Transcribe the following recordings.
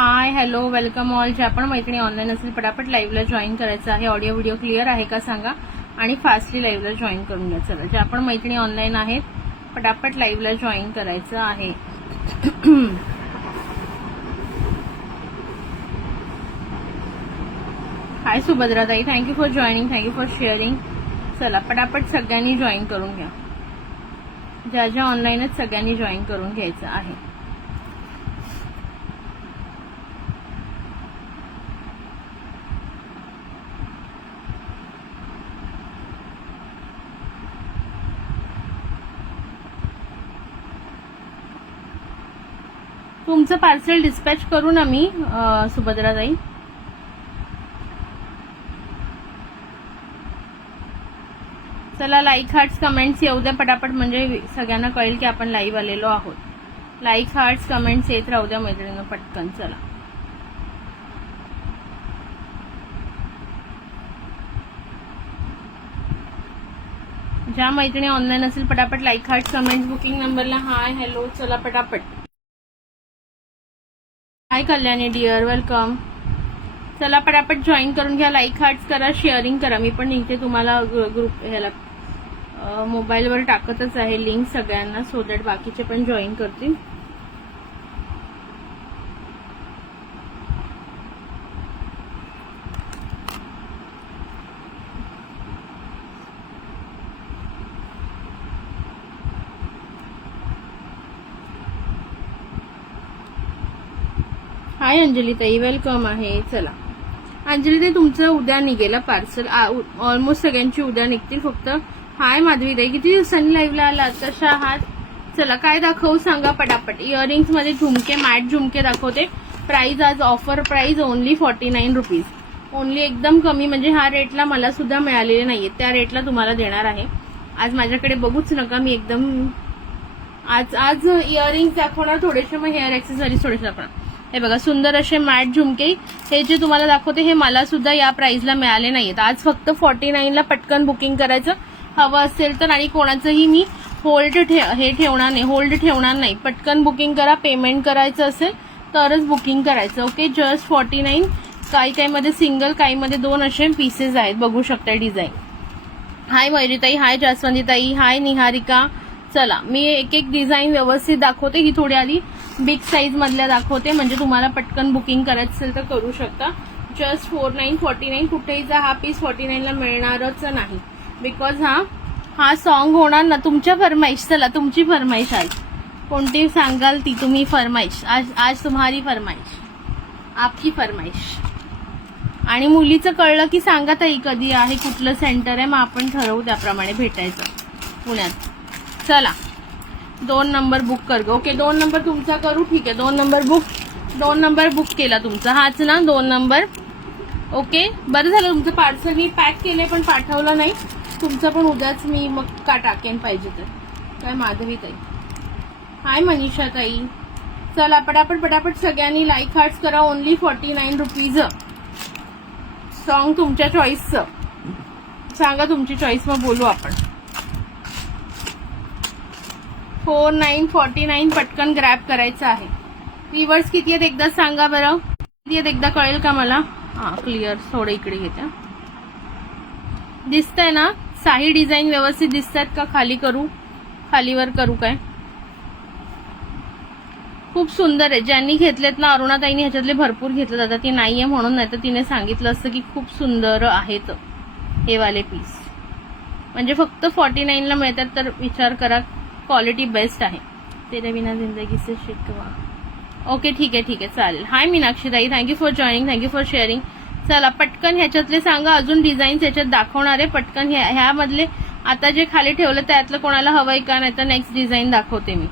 Hi hello welcome all. ज्या पण मैत्रिणी ऑनलाईन असेल पटापट लाईव्हला जॉईन करायचं आहे. ऑडिओ व्हिडिओ क्लिअर आहे का सांगा आणि फास्टली लाईव्हला जॉईन करून घ्या. चला, ज्या पण मैत्रिणी ऑनलाईन आहेत पटापट लाईव्हला जॉईन करायचं आहे. हाय सुभद्राताई, thank you for joining, thank you for sharing. चला पटापट सगळ्यांनी जॉईन करून घ्या. ज्या ज्या ऑनलाईन आहेत सगळ्यांनी जॉईन करून घ्यायचं आहे. तुमचं पार्सल डिस्पॅच करू ना मी सुभद्राताई. चला, लाईक हार्ट्स कमेंट्स येऊ द्या पटापट, म्हणजे सगळ्यांना कळेल की आपण लाईव्ह आलेलो आहोत. लाईक हार्ट्स कमेंट्स येत राहू द्या मैत्रिणींनो पटकन. चला, ज्या मैत्रिणी ऑनलाईन असेल पटापट लाईक हार्ट्स कमेंट्स. बुकिंग नंबरला हाय हॅलो. चला पटापट. हाय कल्याणी डिअर, वेलकम. चला पटापट जॉईन करून घ्या. लाईक हार्ट्स करा, शेअरिंग करा. मी पण इथे तुम्हाला ग्रुप ह्याला मोबाईलवर टाकतच आहे लिंक सगळ्यांना, सो दॅट बाकीचे पण जॉईन करतील. हाय अंजली ताई, वेलकम आहे. चला अंजली ताई, तुमचं उद्या निघेल पार्सल. ऑलमोस्ट सगळ्यांची उद्या निघतील. फक्त हाय माधवी ताई, किती दिवसांनी लाईव्हला आलात, कशा आहात? चला, काय दाखवू सांगा पटापट. इयरिंग्स मध्ये झुमके, मॅट झुमके दाखवते. प्राइस आज offer price only 49 rupees. Only एकदम कमी, म्हणजे ह्या रेटला मला सुद्धा मिळालेले नाहीये, त्या रेटला तुम्हाला देणार आहे. आज माझ्याकडे बघूच नका, मी एकदम आज इयरिंग्स दाखवणार थोडेसे, मग हेअर ऍक्सेसरीज थोडेसे दाखवणार. हे बघा, सुंदर असे मॅट झुमके. हे जे तुम्हाला दाखवते हे मला सुद्धा या प्राइसला मिळाले नाहीयेत. आज फक्त 49 ला पटकन बुकिंग करायचं हवं असेल तर. आणि कोणाचंही मी होल्ड ठेवणार नाही. पटकन बुकिंग करा. पेमेंट करायचं असेल तरच बुकिंग करायचं. Okay, just 49. काही मध्ये सिंगल, काही मध्ये 2 असे पीसेस आहेत, बघू शकता डिझाईन. हाय मयुरीताई, हाय जास्वंदीताई, हाय निहारिका. चला, मी एक एक डिझाईन व्यवस्थित दाखवते. ही थोडी आधी बिग साईज मधल्या दाखवते, म्हणजे तुम्हाला पटकन बुकिंग करायचं असेल तर करू शकता. जस्ट 49. कुठेही जा, हा पीस 49 ला मिळणारच नाही, बिकॉज हा सॉन्ग होणार ना. तुमच्या फरमाईश. चला, तुमची फरमाईश आज कोणती सांगाल ती तुम्ही फरमाईश. आज तुम्हारी फरमाईश, आपकी फरमाईश. आणि मुलीचं कळलं की सांगा ताई कधी आहे, कुठलं सेंटर आहे, मग आपण ठरवू त्याप्रमाणे भेटायचं पुण्यात. चला, 2 नंबर बुक कर गो. ओके, 2 नंबर तुमचा करू. ठीक आहे, 2 नंबर बुक केला तुमचा, हाच ना 2 नंबर. ओके, बरं झालं तुमचं पार्सल मी पॅक केले पण पाठवलं नाही. तुमचं पण उद्याच मी मग का टाकेन पाहिजे तर. काय माधवी ताई, हाय मनीषा ताई. चला पटापट सगळ्यांनी लाईक हार्ट्स करा. Only 49 rupees. सॉन्ग तुमच्या चॉईसचं सांगा, तुमची चॉईस, मग बोलू आपण. 49 पटकन ग्रॅब करायचं आहे. व्ह्यूअर्स किती आहेत एकदा सांगा बरं, किती आहेत एकदा कळेल का मला. हा क्लिअर, थोडं इकडे घेते. दिसतंय ना, साही डिझाईन व्यवस्थित दिसतात का? खाली करू, खालीवर करू काय? खूप सुंदर आहे. ज्यांनी घेतलेत ना, अरुणाताईंनी ह्याच्यातले भरपूर घेतले. आता ती नाहीये म्हणून, नाही तर तिने सांगितलं असतं की खूप सुंदर आहेत हे वाले पीस. म्हणजे फक्त 49 ला मिळतात, तर विचार करा, क्वालिटी बेस्ट आहे. तेरे बिना जिंदगी से शिकवा. ओके, ठीक आहे चालेल. हाय मीनाक्षी ताई, thank you for joining, thank you for sharing. चला पटकन ह्याच्यातले सांगा. अजून डिझाईन्स ह्याच्यात दाखवणार आहे. पटकन ह्यामधले आता जे खाली ठेवलं त्यातलं कोणाला हवंय का, नाही तर नेक्स्ट डिझाईन दाखवते मी.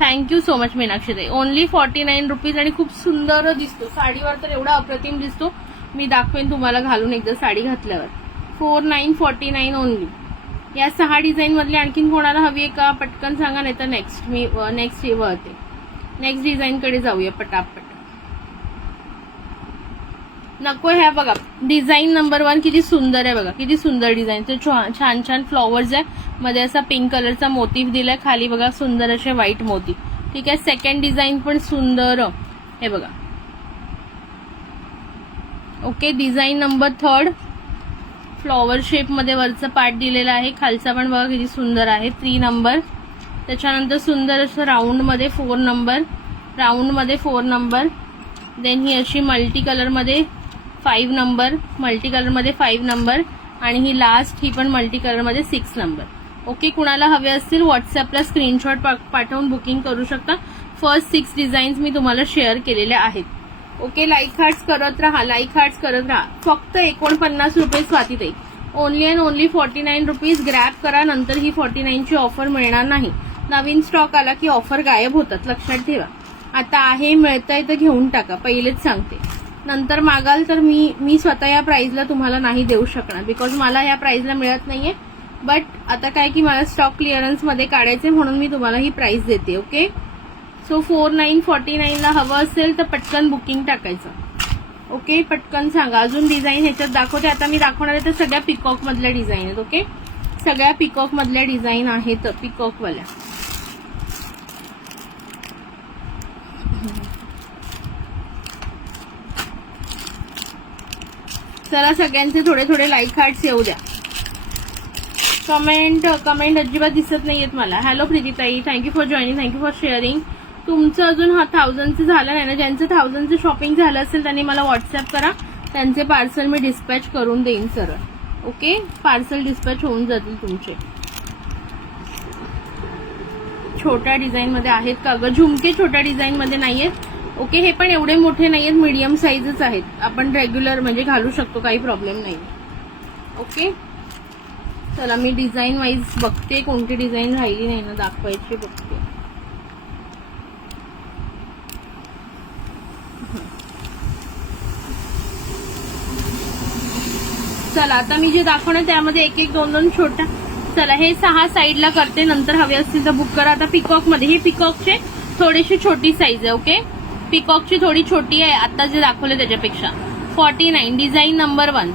थँक्यू सो मच मीनाक्षी ताई. Only 49 rupees. आणि खूप सुंदर दिसतो साडीवर, तर एवढा अप्रतिम दिसतो. मी दाखवेन तुम्हाला घालून एकदा साडी घातल्यावर. 49 ओनली. या 6 डिझाईन मधले आणखीन कोणाला हवी आहे का पटकन सांगा, नाही तर नेक्स्ट मी नेक्स्ट वळते. नेक्स्ट डिझाईन कडे जाऊया पटापट. नको, ह्या बघा डिझाईन नंबर 1 किती सुंदर आहे. बघा किती सुंदर डिझाईन. ते छान फ्लॉवर्स आहे. मध्ये असा पिंक कलरचा मोटिव्ह दिलाय. खाली बघा सुंदर असे व्हाईट मोती. ठीक आहे, सेकंड डिझाईन पण सुंदर. हे बघा okay, design number 3 flower shape मध्ये वरचा पार्ट दिलेला आहे, खालचा पण बघा किती सुंदर आहे 3 नंबर. त्याच्यानंतर सुंदर असं राऊंड मध्ये 4 नंबर, राऊंड मध्ये 4 नंबर. देन ही अशी मल्टी कलर मध्ये 5 नंबर, मल्टी कलर मध्ये 5 नंबर. आणि ही लास्ट ही पण मल्टी कलर मध्ये 6 नंबर. ओके, कुणाला हवे असतील व्हॉट्सअपला स्क्रीनशॉट पाठवून बुकिंग करू शकता. फर्स्ट 6 डिझाईन्स मी तुम्हाला शेअर केलेल्या आहेत. ओके, लाईक हार्ट्स करत राहा, लाईक हार्ट्स करत राहा. फक्त 49 रुपये स्वातीताई, only and only 49 rupees. Grab करा, नंतर ही 49 ची ऑफर मिळणार नाही. नवीन स्टॉक आला की ऑफर गायब होतात, लक्षात ठेवा. आता आहे, मिळतंय तर घेऊन टाका, पहिलेच सांगते. नंतर मागाल तर मी स्वतः या प्राइसला तुम्हाला नाही देऊ शकणार, बिकॉज मला या प्राइसला मिळत नाहीये. बट आता काय की मला स्टॉक क्लिअरन्स मध्ये काढायचे म्हणून मी तुम्हाला ही प्राइस देते. ओके, सो 4949 ला हवं असेल तर पटकन बुकिंग टाकायचं. ओके, पटकन सांगा. अजून डिझाईन ह्याच्यात दाखवते. आता मी दाखवणार आहे तर सगळ्या पिकॉक मधल्या डिझाईन आहेत. ओके, सगळ्या पिकॉक मधल्या डिझाईन आहेत, पिकॉक वाल्या. चला, सगळ्यांचे थोडे थोडे लाईक हार्ट्स येऊ द्या. कमेंट अजिबात दिसत नाहीयेत मला. हॅलो प्रीतीताई, thank you for joining, thank you for sharing. तुमचं अजून 1000चं झालं नाही ना? ज्यांचं 1000चं शॉपिंग झालं असेल त्यांनी मला व्हॉट्सअप करा, त्यांचे पार्सल मी डिस्पॅच करून देईन सरळ. ओके, पार्सल डिस्पॅच होऊन जातील तुमचे. छोट्या डिझाईन मध्ये आहेत का ग? झुमके छोट्या डिझाईन मध्ये नाहीयेत. ओके, हे पण एवढे मोठे नाहीयेत, मीडियम साईजच आहेत. आपण रेग्युलर म्हणजे घालू शकतो, काही प्रॉब्लेम नाही. ओके, चला मी डिझाईन वाईज बघते, कोणती डिझाईन राहिली नाही ना दाखवायची, बघते. चला, आता मी जे दाखवणार त्यामध्ये एक एक दोन छोट्या. चला, हे 6 साईडला करते, नंतर हवे असतील तर बुक करा. आता पिकॉक मध्ये, हे पिकॉकचे थोडीशी छोटी साईज आहे. ओके, पिकॉकची थोडी छोटी आहे आता जे दाखवले त्याच्यापेक्षा. 49 डिझाईन नंबर 1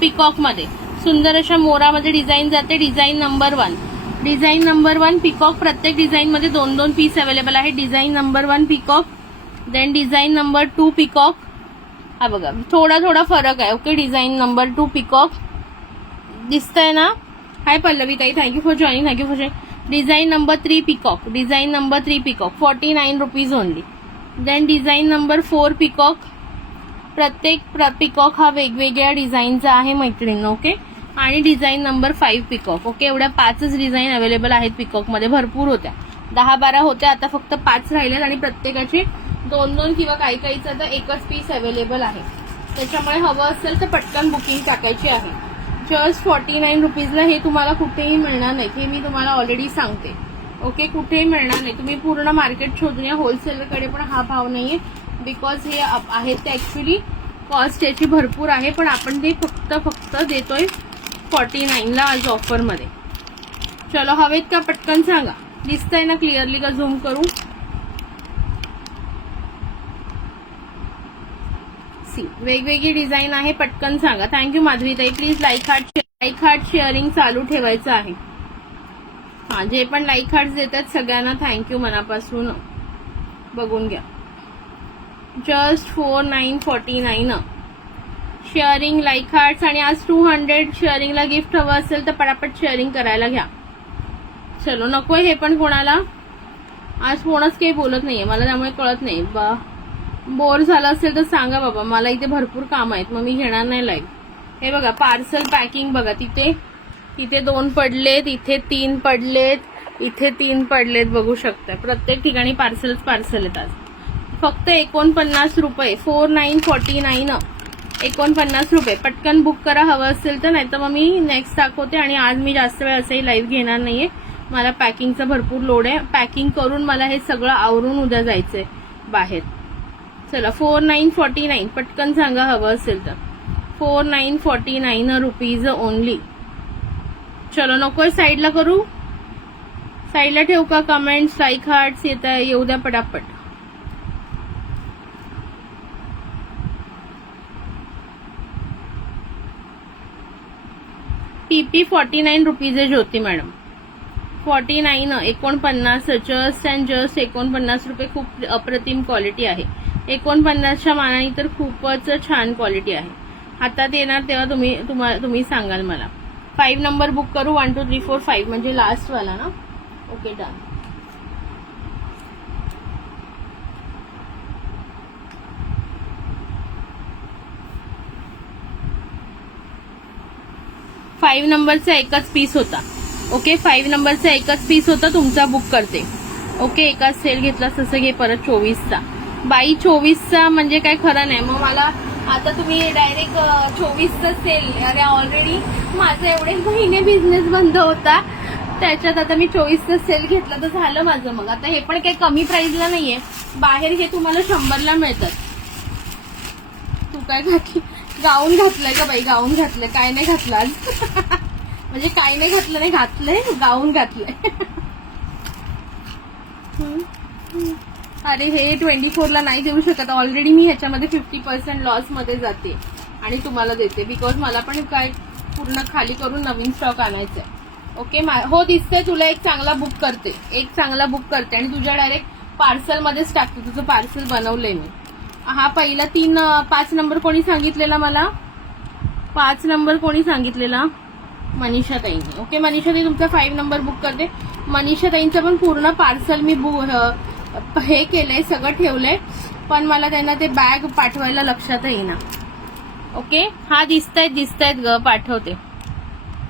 पिकॉक मध्ये सुंदर अशा मोरामध्ये डिझाईन जाते. Design number 1, design number 1 peacock. प्रत्येक डिझाईन मध्ये 2-2 पीस अवेलेबल आहे. Design number 1 peacock. Then design number 2 peacock. हा बघा, थोडा थोडा फरक आहे. ओके, डिझाईन नंबर 2 पिकॉक दिसतंय ना? हाय पल्लवी ताई, thank you for joining, thank you for joining. Design number 3 peacock, design number 3 peacock 49 rupees only. Then design number 4 peacock. प्रत्येक पिकॉक हा वेगवेगळ्या डिझाईनचा आहे मैत्रिणी. ओके, आणि डिझाईन नंबर 5 पिकॉक. ओके, एवढ्या 5च डिझाईन अवेलेबल आहेत पिकॉक मध्ये. भरपूर होत्या, 10-12 होत्या, आता फक्त 5 राहिल्यात आणि प्रत्येकाचे 2-2 किंवा काही काहीचा तर एकच पीस अवेलेबल आहे. त्याच्यामुळे हवं असेल तर पटकन बुकिंग टाकायची आहे. जस्ट 49 रुपीजला हे तुम्हाला कुठेही मिळणार नाही, हे मी तुम्हाला ऑलरेडी सांगते. ओके, कुठेही मिळणार नाही. तुम्ही पूर्ण मार्केट शोधून या, होलसेलरकडे पण हा भाव नाहीये, बिकॉज हे आहेत ते ऍक्च्युली कॉस्ट याची भरपूर आहे, पण आपण ते फक्त देतोय 49 ला आज ऑफर मध्ये. चलो, हवेत का पटकन सांगा. दिसतंय ना क्लिअरली का? झूम करू. सी, वेगवेगळी डिझाईन आहे, पटकन सांगा. थँक्यू माधवीताई. प्लीज लाईक हार्ट शेअरिंग चालू ठेवायचं आहे. हा, जे पण लाईक हार्ट्स देतात सगळ्यांना थँक्यू मनापासून. बघून घ्या. Just 4949 sharing, like hearts. आणि आज 200 शेअरिंगला गिफ्ट हवं असेल तर पटापट शेअरिंग करायला घ्या. चलो, नकोय हे पण कोणाला. आज कोणच काही बोलत नाहीये मला, त्यामुळे कळत नाही. बोर झालं असेल तर सांगा बाबा, मला इथे भरपूर काम आहेत, मग मी घेणार नाही लाईव्ह. हे बघा, पार्सल पॅकिंग बघा. तिथे 2 पडलेत, इथे 3 पडलेत, इथे 3 पडलेत, बघू शकता. प्रत्येक ठिकाणी पार्सल आहेत आज. फक्त 49 रुपये. 4949 49 रुपये. पटकन बुक करा हवं असेल तर, नाही तर मग मी नेक्स्ट दाखवते. आणि आज मी जास्त वेळ असंही लाईव्ह घेणार नाहीये, मला पॅकिंगचा भरपूर लोड आहे. पॅकिंग करून मला हे सगळं आवरून उद्या जायचंय बाहेर. चला, 4949 पटकन सांगा हवं असेल तर. 4949 रुपीज ओनली. चलो, नकोय साईडला करू, साईडला ठेवू का? कमेंट्स, लाईक हार्ट्स येऊ द्या पटापट. PP 49 रुपीज आहे ज्योती मॅडम. 49 49 जस्ट अँड जस्ट 49 रुपये. खूप अप्रतिम क्वालिटी आहे. 49च्या मानाने तर खूपच छान क्वालिटी आहे. हातात येणार तेव्हा तुम्ही सांगाल मला. 5 नंबर बुक करू. 1 2 3 4 5 म्हणजे लास्ट वाला ना. Okay done. फाईव्ह नंबरचा एकच पीस होता. ओके 5 नंबरचा एकच पीस होता. तुमचा बुक करते. ओके एकाच सेल घेतला तसं घे परत 24चा. बाई 24चा म्हणजे काय खरं नाही. मग मला आता तुम्ही डायरेक्ट 24चा सेल. अरे ऑलरेडी माझा एवढे महिने बिझनेस बंद होता, त्याच्यात आता मी 24चा सेल घेतला तर झालं माझं. मग आता हे पण काही कमी प्राइसला नाहीये. बाहेर हे तुम्हाला 100ला मिळतात. तू काय घातली? गाऊन घातलंय का बाई? गाऊन घातलंय. काय नाही घातलं आज. म्हणजे काय नाही घातलं, नाही घातलंय, गाऊन घातलंय. अरे हे 24ला नाही देऊ शकत. ऑलरेडी मी ह्याच्यामध्ये 50% लॉस मध्ये जाते आणि तुम्हाला देते. बिकॉज मला पण काय पूर्ण खाली करून नवीन स्टॉक आणायचा आहे. ओके हो दिसतंय तुला. एक चांगला बुक करते. आणि तुझ्या डायरेक्ट पार्सल मध्येच टाकते. तुझं पार्सल बनवलंय मी. हा पहिला 5 नंबर कोणी सांगितलेला मला? 5 नंबर कोणी सांगितलेला? मनीषा ताईंनी. ओके मनीषा ताई तुमचा 5 नंबर बुक करते. मनीषा ताईंचं पण पूर्ण पार्सल मी हे केलंय, सगळं ठेवलंय, पण मला त्यांना ते बॅग पाठवायला लक्षात येईना. ओके हा दिसतायत ग, पाठवते.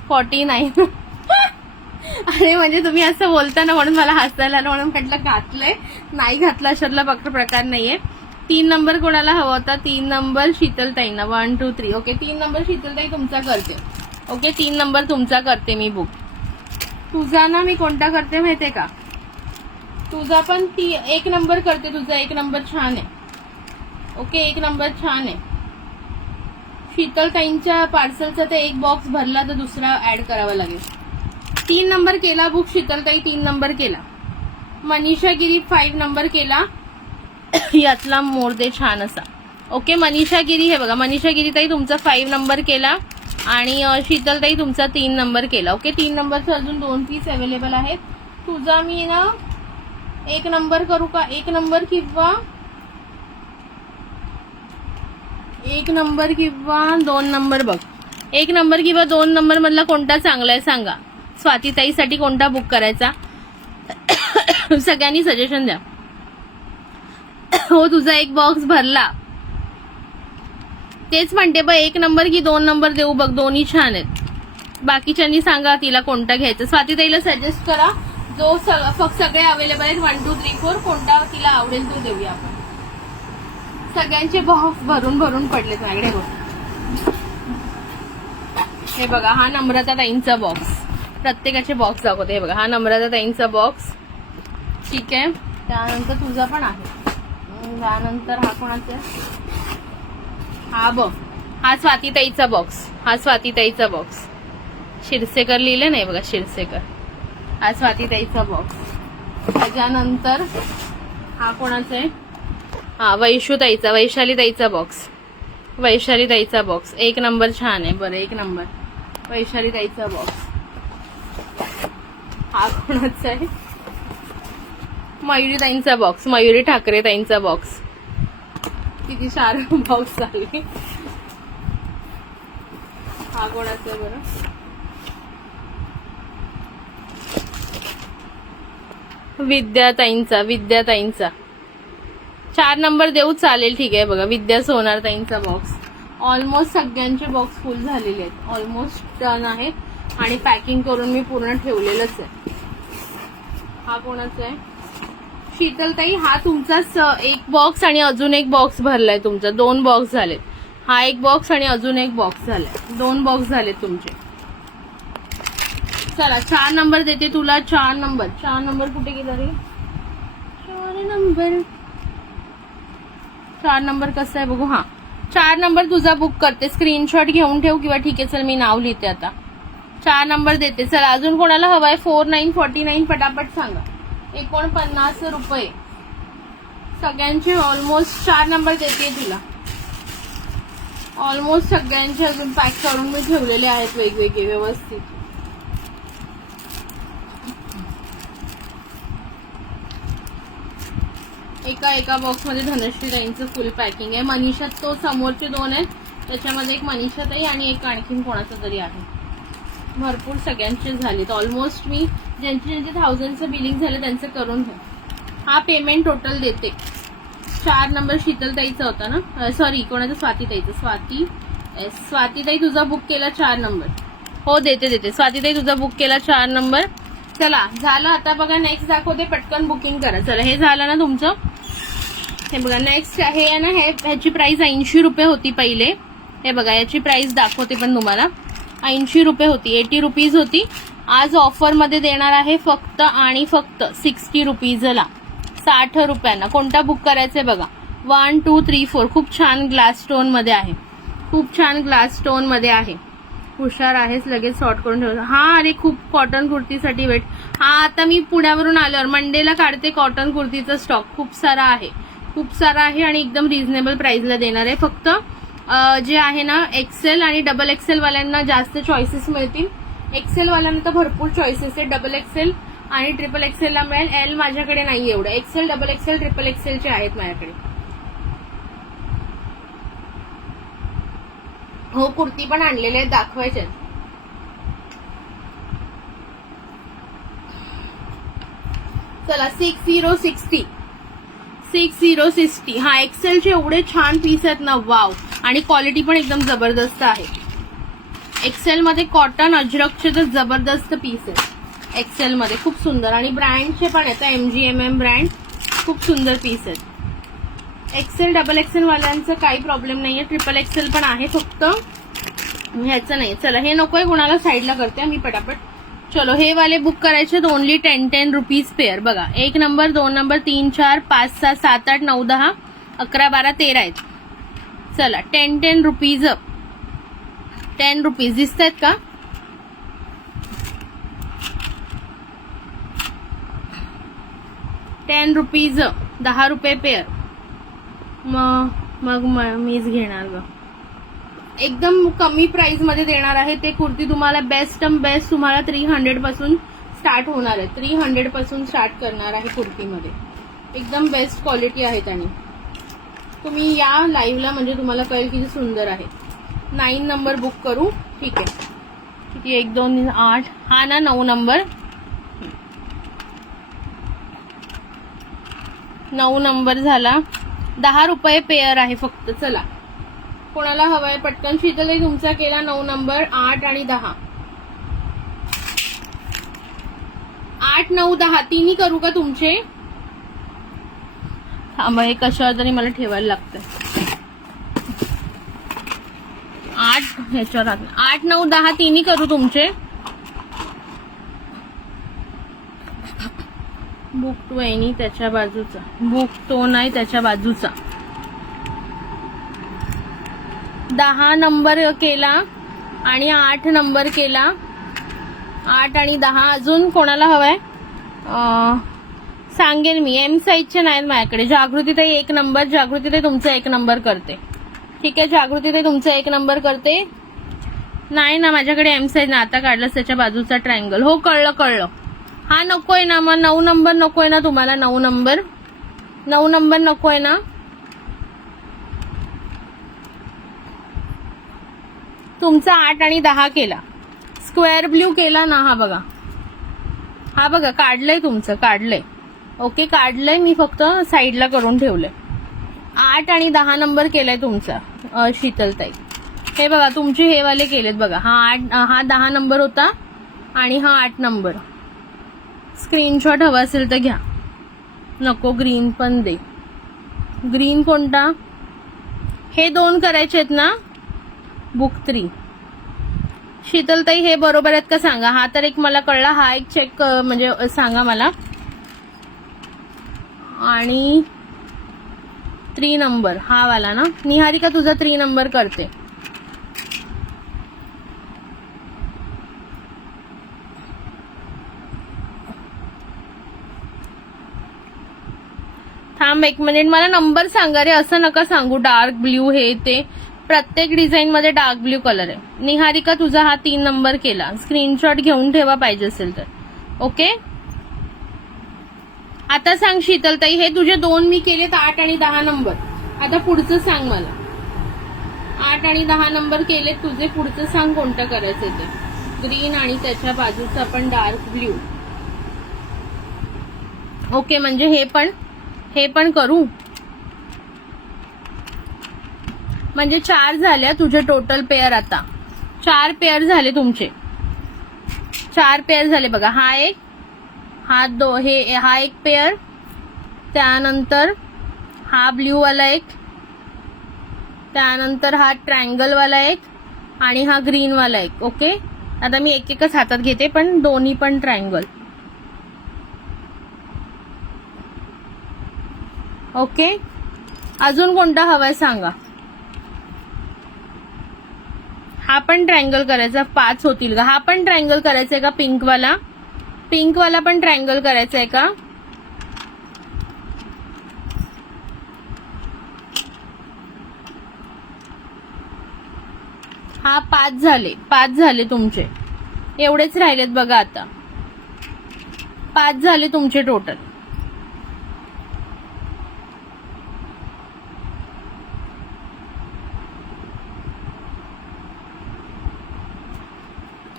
49. अरे म्हणजे तुम्ही असं बोलता ना म्हणून मला हसायला आलं, म्हणून म्हटलं घातलंय. नाही घातलं अशातला प्रकार नाहीये. 3 नंबर कोणाला हवा होता? 3 नंबर शीतलताईंना. 1 2 3. ओके 3 नंबर शीतलताई तुमचा करते. ओके 3 नंबर तुमचा करते मी बुक. तुझा ना मी कोणता करते माहितीये का? तुझा पण 1 नंबर करते. तुझा 1 नंबर छान आहे. ओके 1 नंबर छान आहे. शीतलताईंच्या पार्सलचा ते एक बॉक्स भरला तर दुसरा ऍड करावा लागेल. 3 नंबर केला बुक शीतलताई. 3 नंबर केला. मनीषा गिरी 5 नंबर केला. यातला मोरदे छान असा. ओके मनीषा गिरी. हे बघा मनीषा गिरी ताई तुमचा 5 नंबर केला आणि शीतलताई तुमचा 3 नंबर केला. ओके 3 नंबरचं अजून 2 पीस अवेलेबल आहेत. तुझा मी ना 1 नंबर करू का? 1 नंबर किंवा 2 नंबर बघ. 1 नंबर किंवा 2 नंबर मधला कोणता चांगला आहे सांगा. स्वातीताईसाठी कोणता बुक करायचा? सगळ्यांनी सजेशन द्या. हो तुझा एक बॉक्स भरला. तेच म्हणते बघ 1 नंबर की 2 नंबर देऊ बघ. दोन्ही छान आहेत. बाकीच्यांनी सांगा तिला कोणता घ्यायचा. स्वातीताईला सजेस्ट करा. जो सगळे अवेलेबल आहेत 1 2 3 4 कोणता तिला आवडेल तो देऊया आपण. सगळ्यांचे बॉक्स भरून पडलेत माझ्याकडे. हे बघा हा नम्रता ताईंचा बॉक्स. प्रत्येकाचे बॉक्स दाखवते. हे बघा हा नम्रता ताईंचा बॉक्स. ठीक आहे. त्यानंतर तुझा पण आहे. त्यानंतर हा कोणाचा? हा बघ हा स्वातीताईचा बॉक्स. शिरसेकर लिहिले नाही बघा. शिरसेकर. हा स्वातीताईचा बॉक्स. त्याच्यानंतर हा कोणाचा आहे? हा वैशालीताईचा बॉक्स. 1 नंबर छान आहे. बरं 1 नंबर वैशालीताईचा बॉक्स. हा कोणाचा आहे? मयुरी ताईंचा बॉक्स. मयुरी ठाकरे ताईंचा बॉक्स. किती 4 बॉक्स झाले. हा कोणाचा आहे बरं? विद्याताईंचा 4 नंबर देऊ चालेल. ठीक आहे बघा विद्या सोनार ताईंचा बॉक्स. ऑलमोस्ट सगळ्यांचे बॉक्स फुल झालेले आहेत. ऑलमोस्ट डन आहे आणि पॅकिंग करून मी पूर्ण ठेवलेलंच आहे. हा कोणाचा आहे? शीतलताई हा तुमचाच 1 बॉक्स आणि अजून 1 बॉक्स भरलाय तुमचा. 2 बॉक्स झालेत. हा 1 बॉक्स आणि अजून 1 बॉक्स झालाय. 2 बॉक्स झालेत तुमचे. चला 4 नंबर देते तुला. 4 नंबर कुठे गेला रे? 4 नंबर कसा आहे बघू. हा 4 नंबर तुझा बुक करते. स्क्रीनशॉट घेऊन ठेव किंवा ठीक आहे चल मी नाव लिहिते आता. 4 नंबर देते. चला अजून कोणाला हवाय? 4949 पटापट सांगा. 49 रुपये सगळ्यांचे. ऑलमोस्ट 4 नंबर देते तुला. ऑलमोस्ट सगळ्यांचे अजून पॅक करून मी ठेवलेले आहेत वेगवेगळे व्यवस्थित. एका बॉक्समध्ये धनश्री ताईंचं फुल पॅकिंग आहे. मनीषा तो समोरचे 2 आहेत, त्याच्यामध्ये एक मनीषा ताई आणि एक आणखीन कोणाचं तरी आहे. भरपूर सगळ्यांचे झालेत ऑलमोस्ट. मी ज्यांचे 1000चं बिलिंग झालं त्यांचं करून घ्या. हा पेमेंट टोटल देते. 4 नंबर शीतल ताईचा होता ना, सॉरी कोणाचं, स्वाती ताईचं. स्वाती ताई तुझा बुक केला 4 नंबर. हो देते. स्वाती ताई तुझा बुक केला 4 नंबर. चला झालं. आता बघा नेक्स्ट दाखवते, पटकन बुकिंग करा. चला हे झालं ना तुमचं. हे बघा नेक्स्ट हे आहे ना, ह्याची प्राइस 80 रुपये होती पहिले. हे बघा याची प्राइस दाखवते पण तुम्हाला. 80 रुपये होती, 80 रुपीज होती. आज ऑफर मध्ये देणार आहे फक्त आणि फक्त 60 रुपीजला, 60 रुपयांना. कोणता बुक करायचंय बघा. 1 2 3 4. खूप छान ग्लास स्टोन मध्ये आहे. खूप छान ग्लास स्टोन मध्ये आहे. हुशार आहेस, लगेच सॉर्ट करून ठेवलं. हा अरे खूप कॉटन कुर्तीसाठी वेट. हा आता मी पुण्यावरून आल्यावर मंडेला काढते कॉटन कुर्तीचा स्टॉक. खूप सारा आहे आणि एकदम रिझनेबल प्राइसला देणार आहे. फक्त जे आहे ना एक्सेल आणि डबल एक्सेल वाल्यांना जास्त चॉईसेस मिळतील. एक्सेल वाल्यांना तर भरपूर चॉईसेस आहे. डबल एक्सेल आणि ट्रिपल एक्सेलला मिळेल. एल माझ्याकडे नाही एवढं. एक्सेल, डबल एक्सेल, ट्रिपल एक्सेलचे आहेत माझ्याकडे. हो कुर्ती पण आणलेले आहेत, दाखवायचे. चला 6060. हा एक्सेलचे एवढे छान पीस आहेत ना, वाव. आणि क्वालिटी पण एकदम जबरदस्त आहे. एक्सेल मध्ये कॉटन अजरकचे तर जबरदस्त पीस आहेत एक्सेल मध्ये. खूप सुंदर आणि ब्रँडचे पण आहेत. MGMM brand. खूप सुंदर पीस आहेत. एक्सेल डबल एक्सेल वाल्यांचं काही प्रॉब्लेम नाहीये. ट्रिपल एक्सेल पण आहे, फक्त ह्याचं नाही. चला हे नकोय कुणाला, साईडला करते मी पटापट. चलो हे वाले बुक करायचे ओनली 10 रुपीज पेअर. बघा 1 नंबर, 2 नंबर, 3 4 5 6 7 8 9 10 11 12 13 आहेत. चला 10 रुपीज. 10 रुपीज दिसत आहेत का? ₹10 10 रुपये पेअर. मग मीच घेणार ग. एकदम कमी प्राइस मध्ये देणार आहे. ते कुर्ती तुम्हाला बेस्ट तुम्हाला 300 पासून स्टार्ट होणार आहे. 300 पासून स्टार्ट करणार आहे कुर्तीमध्ये. एकदम बेस्ट क्वालिटी आहे. आणि तुम्ही या लाईव्हला म्हणजे तुम्हाला कळेल किती सुंदर आहे. 9 नंबर बुक करू. ठीक आहे. किती 1 2 8. हा ना 9 नंबर. 9 नंबर झाला. 10 रुपये पेअर आहे फक्त. चला कोणाला हवाय पटकन. शीतलही तुमचा केला 9 नंबर. 8 आणि 10. 8 9 10 तिन्ही करू का तुमचे? थांबा हे कशावर तरी मला ठेवायला लागतं. 8 ह्याच्यावर 8 9 10 तिन्ही करू तुमचे. बुक टू एनी त्याच्या बाजूचा. बुक तो नाही त्याच्या बाजूचा. 10 नंबर केला आणि 8 नंबर केला. 8 आणि 10 अजून कोणाला हवाय सांगेल मी. एम साईजचे नाहीत माझ्याकडे. जागृती ताई 1 नंबर. जागृती ताई तुमचा 1 नंबर करते. ठीक आहे जागृती ताई तुमचा 1 नंबर करते. नाही ना माझ्याकडे एम साईज ना. आता काढलास त्याच्या बाजूचा ट्रायंगल. हो कळलं. हा नकोय ना मग. 9 नंबर नकोय ना तुम्हाला. 9 नंबर नकोय ना. तुमचा 8 आणि 10 केला. स्क्वेअर ब्ल्यू केला ना. हा बघा काढलंय तुमचं. काढलंय. ओके काढलंय मी. फक्त साईडला करून ठेवलंय. 8 आणि 10 नंबर केलाय तुमचा शीतलताई. हे बघा तुमचे हे वाले केलेत बघा. हा 10 नंबर होता आणि हा 8 नंबर. स्क्रीनशॉट हवा असेल तर घ्या. नको ग्रीन पण दे. ग्रीन कोणता? हे 2 करायचे आहेत ना. बुक 3. शीतलताई हे बरोबर आहेत का सांगा. हा तर एक मला कळला. हा एक चेक म्हणजे सांगा मला. आणि 3 नंबर हा वाला ना. निहारिका तुझा 3 नंबर करते. थांब 1 मिनिट. मला नंबर सांगा रे. असं नका सांगू डार्क ब्ल्यू हे ते. प्रत्येक डिझाईन मध्ये डार्क ब्ल्यू कलर आहे. निहारिका तुझा हा 3 नंबर केला. स्क्रीनशॉट घेऊन ठेवा पाहिजे असेल तर. ओके आता सांग शीतलताई, हे तुझे 2 मी केलेत 8 आणि 10 नंबर. आता पुढचं सांग मला. 8 आणि 10 नंबर केलेत तुझे, पुढचं सांग कोणतं करायचं ते. ग्रीन आणि त्याच्या बाजूचा पण डार्क ब्ल्यू. ओके, म्हणजे हे पण करू. म्हणजे 4 झाल्या तुझे टोटल पेअर. आता 4 पेअर झाले तुमचे. 4 पेअर झाले बघा. हा एक, हा हा एक पेअर, त्यानंतर हा ब्ल्यू वाला एक, त्यानंतर हा ट्रायंगल वाला एक आणि हा ग्रीन वाला एक. ओके, आता मी एक एकच हातात घेते, पण दोन्ही पण ट्रायंगल. ओके, अजून कोणता हवाय सांगा. हा पण ट्रायंगल करायचा, 5 होतील का. हा पण ट्रायंगल करायचा आहे का. पिंक वाला पण ट्रायंगल करायचा आहे का. हा 5 झाले तुमचे. एवढेच राहिलेत बघा. आता 5 झाले तुमचे टोटल.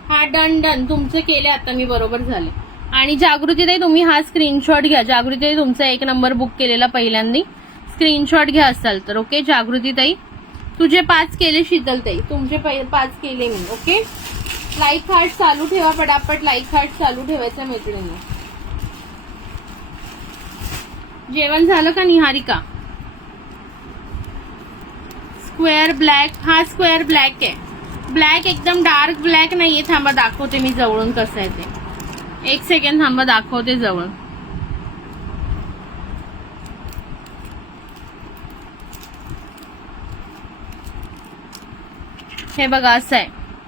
हा डन तुमचे केले आता मी, बरोबर झाले. आणि जागृतीताई तुम्ही हा स्क्रीनशॉट घ्या. जागृतीताई तुमचा 1 नंबर बुक केलेला पहिल्यांदा, स्क्रीनशॉट घ्या असाल तर. ओके जागृतीताई, तुझे 5 केले. शीतलताई तुमचे 5 केले मी. ओके, लाईक हार्ट चालू ठेवा, पटापट लाईक हार्ट चालू ठेवायचा मैत्रिणी. जेवण झालं का निहारिका. स्क्वेअर ब्लॅक, हा स्क्वेअर ब्लॅक आहे. ब्लॅक एकदम डार्क ब्लॅक नाहीये. थांबा दाखवते मी जवळून कसं आहे ते. 1 सेकंड थांबा, दाखवते जवळून. हे बघा असं आहे.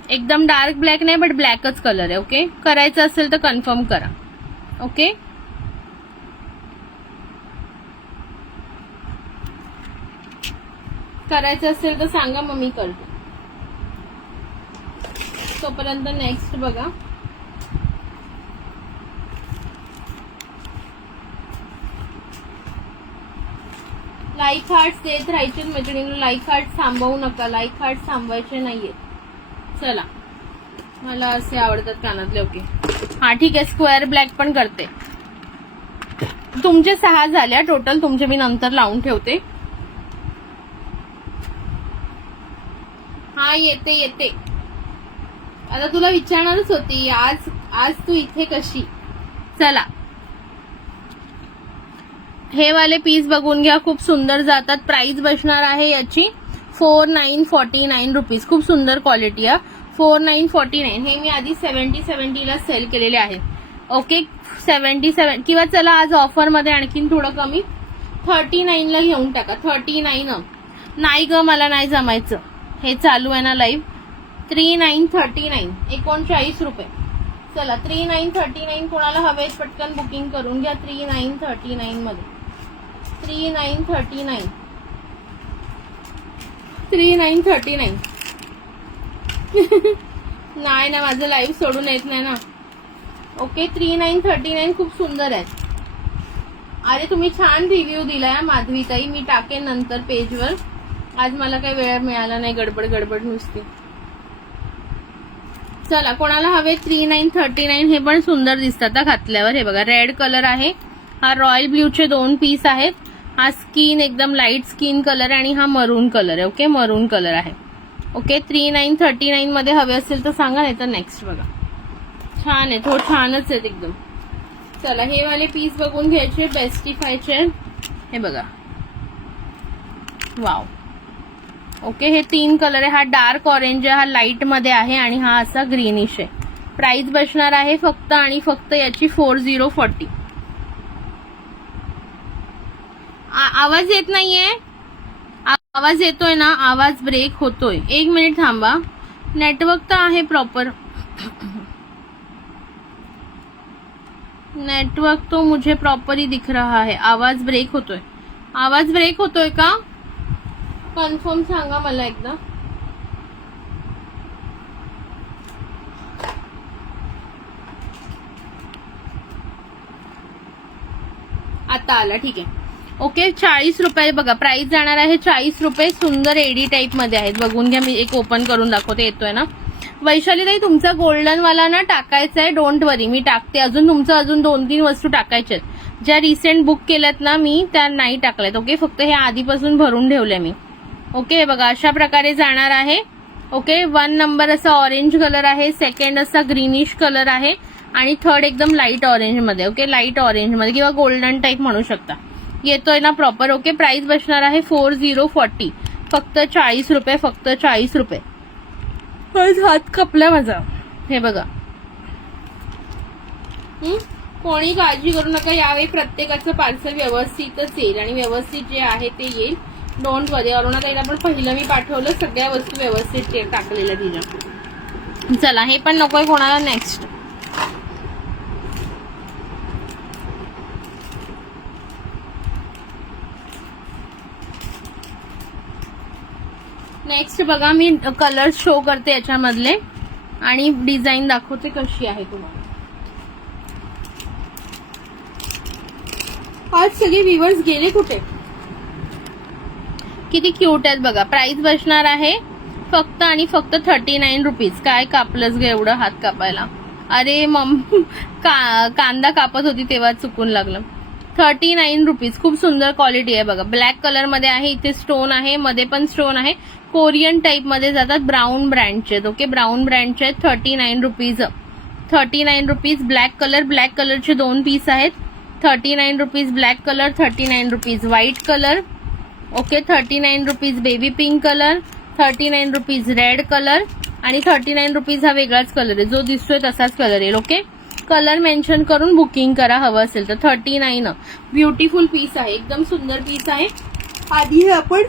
एकदम डार्क ब्लॅक नाही, बट ब्लॅकच कलर आहे. ओके, करायचं असेल तर कन्फर्म करा. ओके, करायचं असेल तर सांगा, मग मी करते. तोपर्यंत नेक्स्ट बघा. लाईक हार्ट देत राहायचे मैत्रिणींना. लाईक हार्ट थांबवू नका, लाईक हार्ट थांबवायचे नाहीये. चला, मला असे आवडतात कानातले. ओके, हा ठीक आहे. स्क्वेअर ब्लॅक पण करते. तुमचे 6 झाल्या टोटल. तुमचे मी नंतर लावून ठेवते. हा येते. आता तुला विचारणारच होती, आज तू इथे कशी. चला, हे वाले पीस बघून घ्या, खूप सुंदर जातात. प्राइस बसणार आहे याची 4949 रुपीज. खूप सुंदर क्वालिटी आहे. 4949. हे मी आधी 70 ला सेल केलेले आहे. ओके, 77 किंवा चला आज ऑफर मध्ये आणखीन थोडं कमी 39 ला घेऊन टाका. 39 नाही ग, मला नाही जमायचं. हे चालू आहे ना लाईव्ह. 3939, 39 रुपये. चला 3939 कोणाला हवे पटकन बुकिंग करून घ्या. 3939 मध्ये 3939 नाही ना, माझं लाईव्ह सोडून येत नाही ना. ओके, 3939 खूप सुंदर आहे. अरे तुम्ही छान रिव्ह्यू दिलाय माधवीताई. मी टाकेन नंतर पेजवर. आज मला काही वेळ मिळाला नाही, गडबड नुसती. चला, कोणाला हवे 3939. हे पण सुंदर दिसतात घातल्यावर. हे बघा, रेड कलर आहे. हा रॉयल ब्ल्यूचे 2 पीस आहेत. हा स्किन एकदम लाईट स्किन कलर आहे आणि हा मरून कलर आहे. ओके, मरून कलर आहे. ओके, 3939 मध्ये हवे असेल तर सांगा, नाही तर नेक्स्ट बघा. छान आहे, थोडं छानच आहेत एकदम. चला, हे वाले पीस बघून घ्यायचे. बेस्टिफायचे. हे बघा, वाव. ओके, हे 3 कलर आहे. हा डार्क ऑरेंज आहे, हा लाईट मध्ये आहे आणि हा असा ग्रीनिश आहे. प्राइस बसणार आहे फक्त आणि फक्त याची 4040. आवाज येत नाहीये. आवाज येतोय ना, आवाज ब्रेक होतोय. 1 मिनिट थांबा. नेटवर्क तर आहे प्रॉपर. नेटवर्क तो मुझे प्रॉपर ही दिख रहा है. आवाज ब्रेक होतोय. आवाज ब्रेक होतोय का, कन्फर्म सांगा मला एकदा. आता आला, ठीक आहे. ओके, 40 रुपये बघा, प्राइस जाणार आहे 40 रुपये. सुंदर एडी टाईप मध्ये आहेत, बघून घ्या. मी एक ओपन करून दाखवते, येतोय ना. वैशालीताई तुमचा गोल्डन वाला ना टाकायचा आहे, डोंट वरी, मी टाकते. अजून 2-3 वस्तू टाकायच्या आहेत. ज्या रिसेंट बुक केल्यात ना मी, त्या नाही टाकल्यात. ओके, फक्त हे आधीपासून भरून ठेवले मी. ओके, बघा अशा प्रकारे जाणार आहे. ओके, 1 नंबर असा ऑरेंज कलर आहे, सेकंड असा ग्रीनिश कलर आहे आणि थर्ड एकदम लाईट ऑरेंज मध्ये. ओके, लाईट ऑरेंज मध्ये किंवा गोल्डन टाईप म्हणू शकता. येतोय ना प्रॉपर. ओके, प्राइस बसणार आहे 4040, फक्त 40 रुपये, फक्त 40 रुपये. हात कपला माझा, हे बघा. कोणी काळजी करू नका, यावेळी प्रत्येकाचं पार्सल व्यवस्थितच येईल आणि व्यवस्थित जे आहे ते येईल, डोंट वरी. अरुणाताईला पण पहिलं मी पाठवलं, सगळ्या वस्तू व्यवस्थित टाकलेल्या तिला. चला, हे पण नकोय कोणाला. नेक्स्ट बघा, मी कलर शो करते याच्यामधले आणि डिझाईन दाखवते कशी आहे तुम्हाला. आज सगळे व्ह्यूअर्स गेले कुठे? किती क्यूट आहेत बघा. प्राइस बसणार आहे फक्त आणि फक्त 39 रुपीज. काय कापलंच ग एवढं हात कापायला? अरे कांदा कापत होती तेव्हा चुकून लागलं. 39 रुपीज. खूप सुंदर क्वालिटी आहे बघा. ब्लॅक कलर मध्ये आहे, इथे स्टोन आहे, मध्ये पण स्टोन आहे. कोरियन टाइप मध्ये जातात, ब्राऊन ब्रँडचे आहेत. ओके, ब्राऊन ब्रँडचे आहेत. 39 रुपीज, 39 रुपीज. ब्लॅक कलरचे 2 पीस आहेत. 39 rupees black colour, 39 rupees white colour. Okay, 39 rupees baby pink colour, 39 rupees red colour आणि 39 रुपीज हा वेगळाच कलर आहे, जो दिसतोय तसाच कलर येईल. ओके, कलर मेन्शन करून बुकिंग करा हवं असेल तर. 39. ब्युटिफुल पीस आहे, एकदम सुंदर पीस आहे. आधी आपण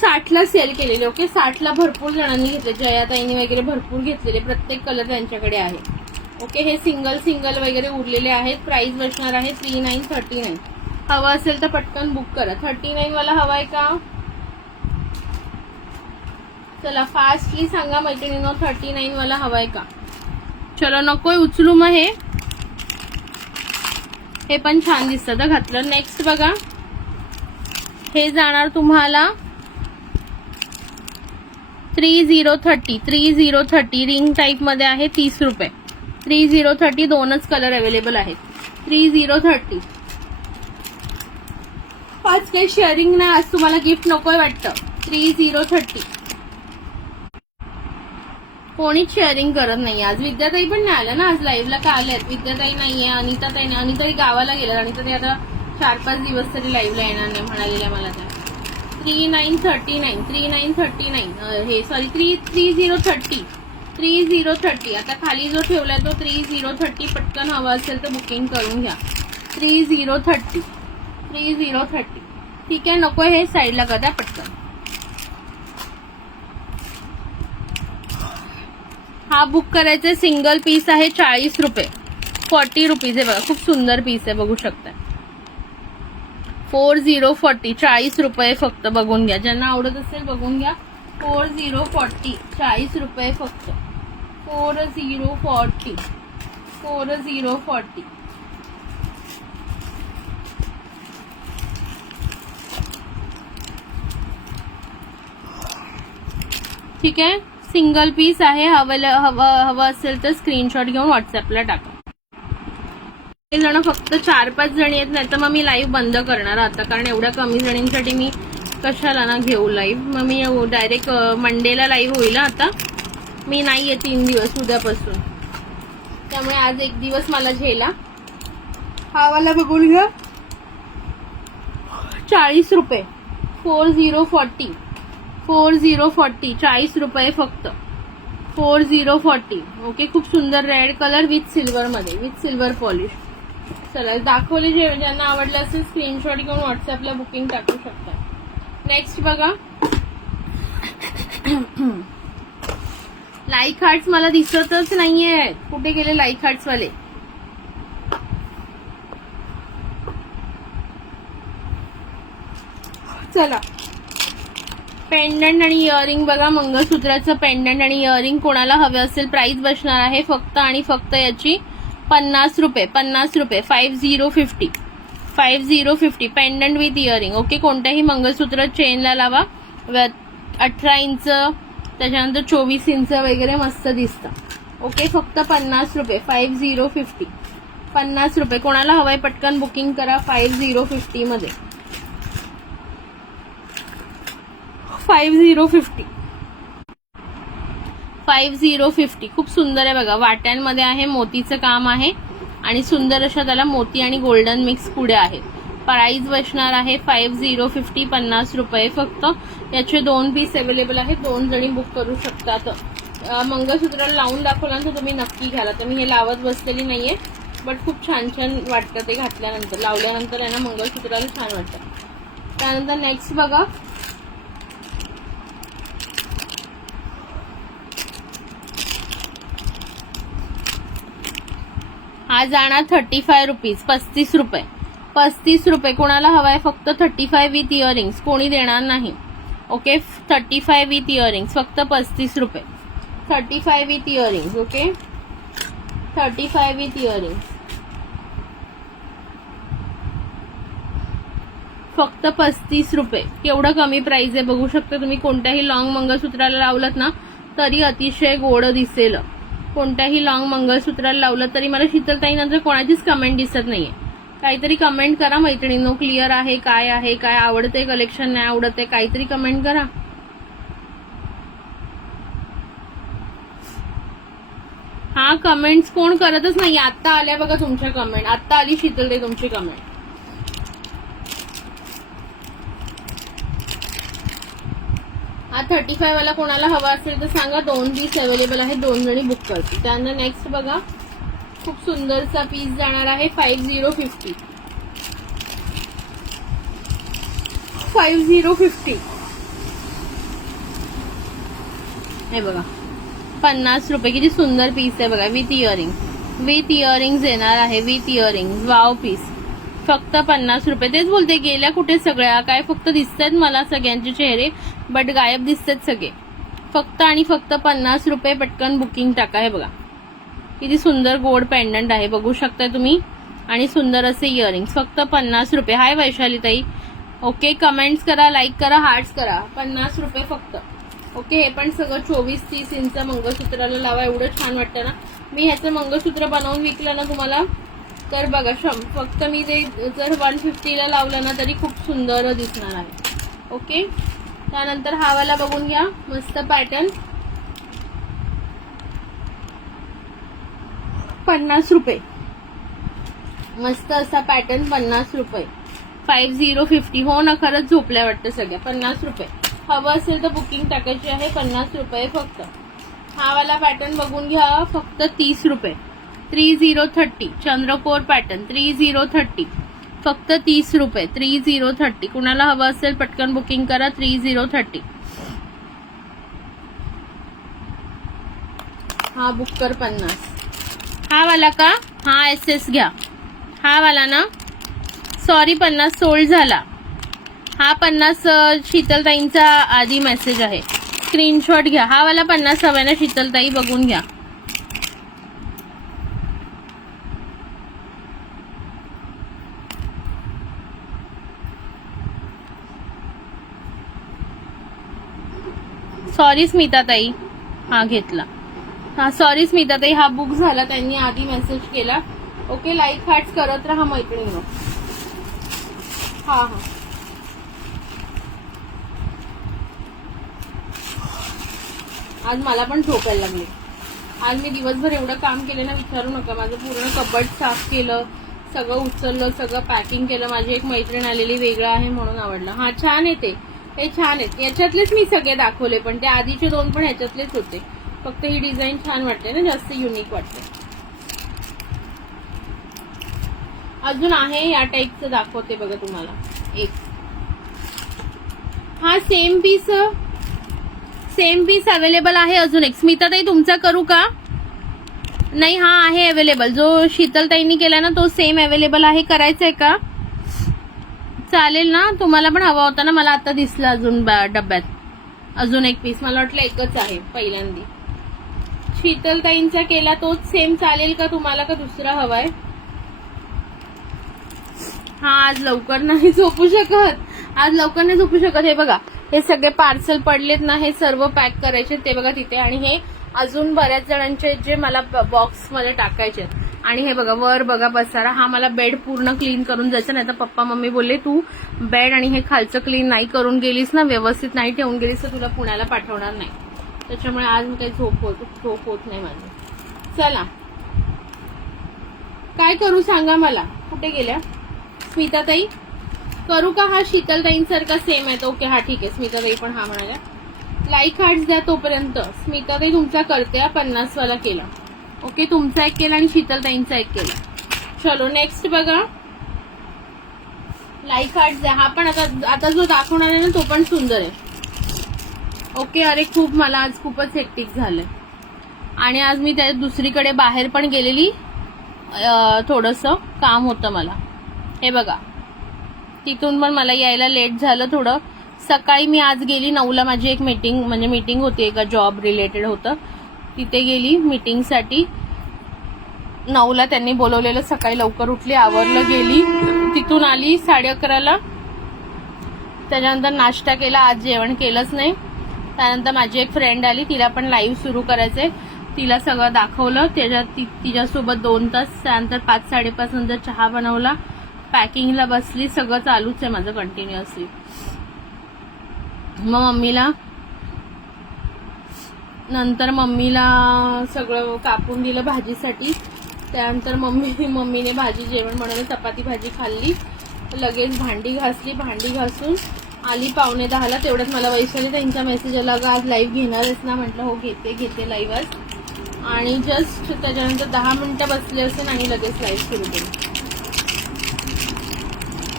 60ला सेल केलेले. ओके, 60ला भरपूर जणांनी घेतले, जयाताईंनी वगैरे भरपूर घेतलेले. प्रत्येक कलर त्यांच्याकडे आहे. ओके, हे सिंगल वगैरे उरलेले आहेत. प्राइस बसणार आहे 3939. हवा असेल तर पटकन बुक करा. 39 वाला हवाय का? चला फास्टली सांगा मैत्रिणींनो, 39 वाला हवाय का? चलो, नकोय उचलू मग. हे पण छान दिसतं घातलं. नेक्स्ट बघा, हे जाणार तुम्हाला 3030 रिंग टाइप मध्ये आहे. 30 रुपये. 3030 2च कलर अवेलेबल आहेत. 3030. आज काही शेअरिंग नाही, आज तुम्हाला गिफ्ट नकोय वाटतं. 3030. कोणीच शेअरिंग करत नाही आज. विद्याताई पण नाही आल्या ना आज लाईव्हला. का आल्यात? विद्याताई नाहीये, अनिताताई गावाला गेल्यात. अनिताताई आता 4-5 दिवस तरी लाईव्हला येणार नाही म्हणालेल्या मला त्या. 3939. हे सॉरी 3030. 3030. आता खाली जो ठेवलाय तो 3030. पटकन हवा असेल तर बुकिंग करून घ्या. 3030. ठीक आहे, नको हे साईडला करा पटकन. हा बुक करायचा. सिंगल पीस आहे 40 रुपये. 40 रुपीज आहे बघा. खूप सुंदर पीस आहे, बघू शकता. 4040. 40 रुपये फक्त. बघून घ्या, ज्यांना आवडत असेल बघून घ्या. 4040. 40 रुपये फक्त. 4040. ठीक आहे, सिंगल पीस आहे. हवं असेल तर स्क्रीनशॉट घेऊन व्हॉट्सअपला टाका. हे जण फक्त 4-5 जणी आहेत, नाही तर मग मी लाईव्ह बंद करणार आता, कारण एवढ्या कमी जणींसाठी मी कशाला ना घेऊ लाईव्ह. मग मी डायरेक्ट मंडेला लाईव्ह होईल. आता मी नाहीये 3 दिवस उद्यापासून, त्यामुळे आज 1 दिवस मला झेला. हा वाला बघून घ्या. 40 रुपये. 4040. 40 रुपये फक्त. 4040. ओके, खूप सुंदर रेड कलर विथ सिल्वर मध्ये, विथ सिल्वर पॉलिश. चला दाखवले, ज्यांना आवडलं असेल स्क्रीनशॉट घेऊन व्हॉट्सअपला बुकिंग टाकू शकता. नेक्स्ट बघा, लाईक हार्ट्स मला दिसतच नाहीये. कुठे गेले लाईक हार्ट्स वाले? चला, पेंडंट आणि इयरिंग बघा. मंगळसूत्राचं पेंडंट आणि इयरिंग कोणाला हवे असेल, प्राइस बसणार आहे फक्त आणि फक्त याची 50 रुपये. 50 रुपये. 5050. 5050 पेंडंट विथ इयरिंग. ओके, कोणत्याही मंगळसूत्र चेनला लावा. 18 इंच, त्याच्यानंतर 24 इंच वगैरे मस्त दिसतं. ओके, फक्त 50 रुपये. 5050 50 रुपये. कोणाला हवाय पटकन बुकिंग करा 5050 मध्ये. 5050 5050 खूप सुंदर आहे बघा. वाट्यांमध्ये आहे, मोतीचं काम आहे आणि सुंदर अशा त्याला मोती आणि गोल्डन मिक्स पुढे आहे. प्राइस बसणार आहे 5050 50 रुपये फक्त. याचे 2 पीस अवेलेबल आहेत, 2 जणी बुक करू शकतात. मंगळसूत्राला लावून दाखवल्यानंतर तुम्ही नक्की घाला. तर मी हे लावत बसलेली नाहीये, बट खूप छान छान वाटतं ते घातल्यानंतर. लावल्यानंतर आहे ना मंगळसूत्राला छान वाटतं. त्यानंतर नेक्स्ट बघा, हा जाणार 35 रुपीज. 35 रुपये. 35 रुपये. कोणाला हवाय फक्त 35 विथ इयरिंग्स. कोणी देणार नाही. ओके, 35 विथ इयरिंग्स फक्त 35 रुपये. 35 with earrings. Okay, 35 with earrings फक्त 35 रुपये. केवढं कमी प्राइस आहे बघू शकता तुम्ही. कोणत्याही लॉंग मंगळसूत्राला लावलं ना तरी अतिशय गोड दिसेल. कोणत्याही लॉंग मंगळसूत्राला लावलं तरी. मला शीतलताई नंतर कोणाचीच कमेंट दिसत नाहीये. काहीतरी कमेंट करा मैत्रिणींनो. क्लिअर आहे, काय आहे, काय आवडते कलेक्शन, नाही आवडते, काहीतरी कमेंट करा. हा, कमेंट्स कोण करतच नाही. आता आल्या बघा तुमच्या कमेंट. आता आली शीतलताई तुमची कमेंट. हा 35 वाला कोणाला हवा असेल तर सांगा. 2 पीस अवेलेबल आहे, 2 जणी बुक करते. त्यानंतर नेक्स्ट बघा, खूप सुंदरचा पीस जाणार आहे 5050 5050. हे बघा 50 रुपये. किती सुंदर पीस आहे बघा. विथ इयरिंग्स येणार आहे. With earrings. वाव पीस फक्त 50 रुपये. तेच बोलते, गेल्या कुठे सगळ्या. काय फक्त दिसतात मला सगळ्यांचे चेहरे, बट गायब दिसतात सगळे. फक्त आणि फक्त 50 रुपये. पटकन बुकिंग टाका. हे बघा किती सुंदर गोड पेंडंट आहे बघू शकता तुम्ही, आणि सुंदर असे इयरिंग्स फक्त 50 रुपये. हाय वैशाली ताई. ओके, कमेंट्स करा, लाईक करा, हार्ट्स करा. 50 रुपये फक्त. ओके, हे पण सगळं 24-30 इंच मंगळसूत्राला लावा. एवढं छान वाटतं ना. मी ह्याचं मंगळसूत्र बनवून विकलं ना तुम्हाला तर बघा, फक्त मी ते जर 150 लावलं ना तरी खूप सुंदर दिसणार आहे. ओके, त्यानंतर हा वाला बघून घ्या. मस्त पॅटर्न 50 रुपये. मस्त असा पॅटर्न 50 रुपये. 5050. हो ना, खरंच झोपल्या वाटतं सगळ्या. 50 रुपये. हवं असेल तर बुकिंग टाकायची आहे. 50 रुपये फक्त. हा वाला पॅटर्न बघून घ्या फक्त 30 रुपये. 3030 चंद्रकोर पॅटर्न 3030 फक्त 30 रुपये. 3030. कुणाला हवं असेल पटकन बुकिंग करा. 3030. हा बुक कर 50. हा वाला का? हा SS घ्या. हा वाला ना, सॉरी 50 सोल्ड झाला. हा 50 शीतलताईंचा आधी मेसेज आहे. स्क्रीनशॉट घ्या. हा वाला 50 हवा ना शीतलताई, बघून घ्या. सॉरी स्मिताताई. हा घेतला. हा सॉरी स्मिताताई, हा बुक झाला. त्यांनी आधी मेसेज केला. ओके, लाईक हार्ट्स करत राहा मैत्रिणींनो. हा हा, आज मला पण झोपायला लागले. आज मी दिवसभर एवढं काम केलं ना, विचारू नका. माझं पूर्ण कबड साफ केलं, सगळं उचललं, सगळं पॅकिंग केलं. माझी एक मैत्रीण आलेली, वेगळं आहे म्हणून आवडलं. हा छान आहे हे छान आहेत. याच्यातलेच मी सगळे दाखवले, पण ते आधीचे 2 पण ह्याच्यातलेच होते. फक्त ही डिझाईन छान वाटते ना, जास्त युनिक वाटते. अजून आहे या टाईपचं दाखवते बघा तुम्हाला एक. हा सेम पीस अवेलेबल आहे. अजून एक. स्मिताताई तुमचा करू का? नाही, हा आहे अवेलेबल. जो शीतलताईंनी केला ना तो सेम अवेलेबल आहे. करायचंय का? चालेल ना. तुम्हाला पण हवा होता ना, मला आता दिसला अजून डब्यात अजून एक पीस. मला वाटलं एकच आहे पहिल्यांदा. शीतलताईंचा केला तोच सेम चालेल का तुम्हाला, का दुसरा हवाय? हा आज लवकर नाही झोपू शकत, आज लवकर नाही झोपू शकत. हे बघा हे सगळे पार्सल पडलेत ना, हे सर्व पॅक करायचे ते बघा तिथे. आणि हे अजून बऱ्याच जणांचे जे मला बॉक्स मध्ये टाकायचे. आणि हे बघा वर बघा पसारा, हा मला बेड पूर्ण क्लीन करून जायचं. नाही तर पप्पा मम्मी बोलले तू बेड आणि हे खालचं क्लीन नाही करून गेलीस ना, व्यवस्थित नाही ठेवून गेलीस तर तुला पुण्याला पाठवणार नाही. त्याच्यामुळे आज काही झोप होत नाही माझी. चला काय करू सांगा मला. कुठे गेल्या स्मिताताई? करू का हा शीतलताईंसारखा सेम आहे? ओके हा ठीक आहे. स्मिताताई पण हा म्हणाल्या. लाईक हार्ट्स द्या तोपर्यंत. स्मिताताई तुमचा करते 50 वाला केला. ओके तुमचा एक केला आणि शीतलताईंचा एक केला. चलो नेक्स्ट बघा. लाईक हार्ट्स द्या. हा पण आता जो दाखवणार आहे ना तो पण सुंदर आहे. ओके अरे खूप मला आज खूपच हेक्टिक झालंय. आणि आज मी त्या दुसरीकडे बाहेर पण गेलेली, थोडंसं काम होतं मला. हे बघा तिथून पण मला यायला लेट झालं थोडं. सकाळी मी आज गेली 9ला, माझी एक मीटिंग होती, एका जॉब रिलेटेड होतं. तिथे गेली मीटिंगसाठी. 9ला त्यांनी बोलवलेलं. सकाळी लवकर उठली, आवरलं, गेली. तिथून आली 11:30ला. त्याच्यानंतर नाश्ता केला. आज जेवण केलंच नाही. त्यानंतर माझी एक फ्रेंड आली, तिला पण लाईव्ह सुरू करायचंय. तिला सगळं दाखवलं. तिच्यासोबत 2 तास. त्यानंतर 5-5:30 नंतर चहा बनवला. पॅकिंगला बसली. सगळं चालूच आहे माझं कंटिन्युअसली. मग मम्मीला सगळं कापून दिलं भाजीसाठी. त्यानंतर मम्मीने भाजी जेवण बनवलं, चपाती भाजी खाल्ली. लगेच भांडी घासली. भांडी घासून आली 9:45ला. तेवढ्यात मला वैशाली त्यांचा मेसेज आला, आज लाईव्ह घेणारच ना? म्हटलं हो घेते लाईव्ह आज. आणि जस्ट त्याच्यानंतर 10 मिनिटं बसले असेल आणि लगेच लाईव्ह सुरू केली.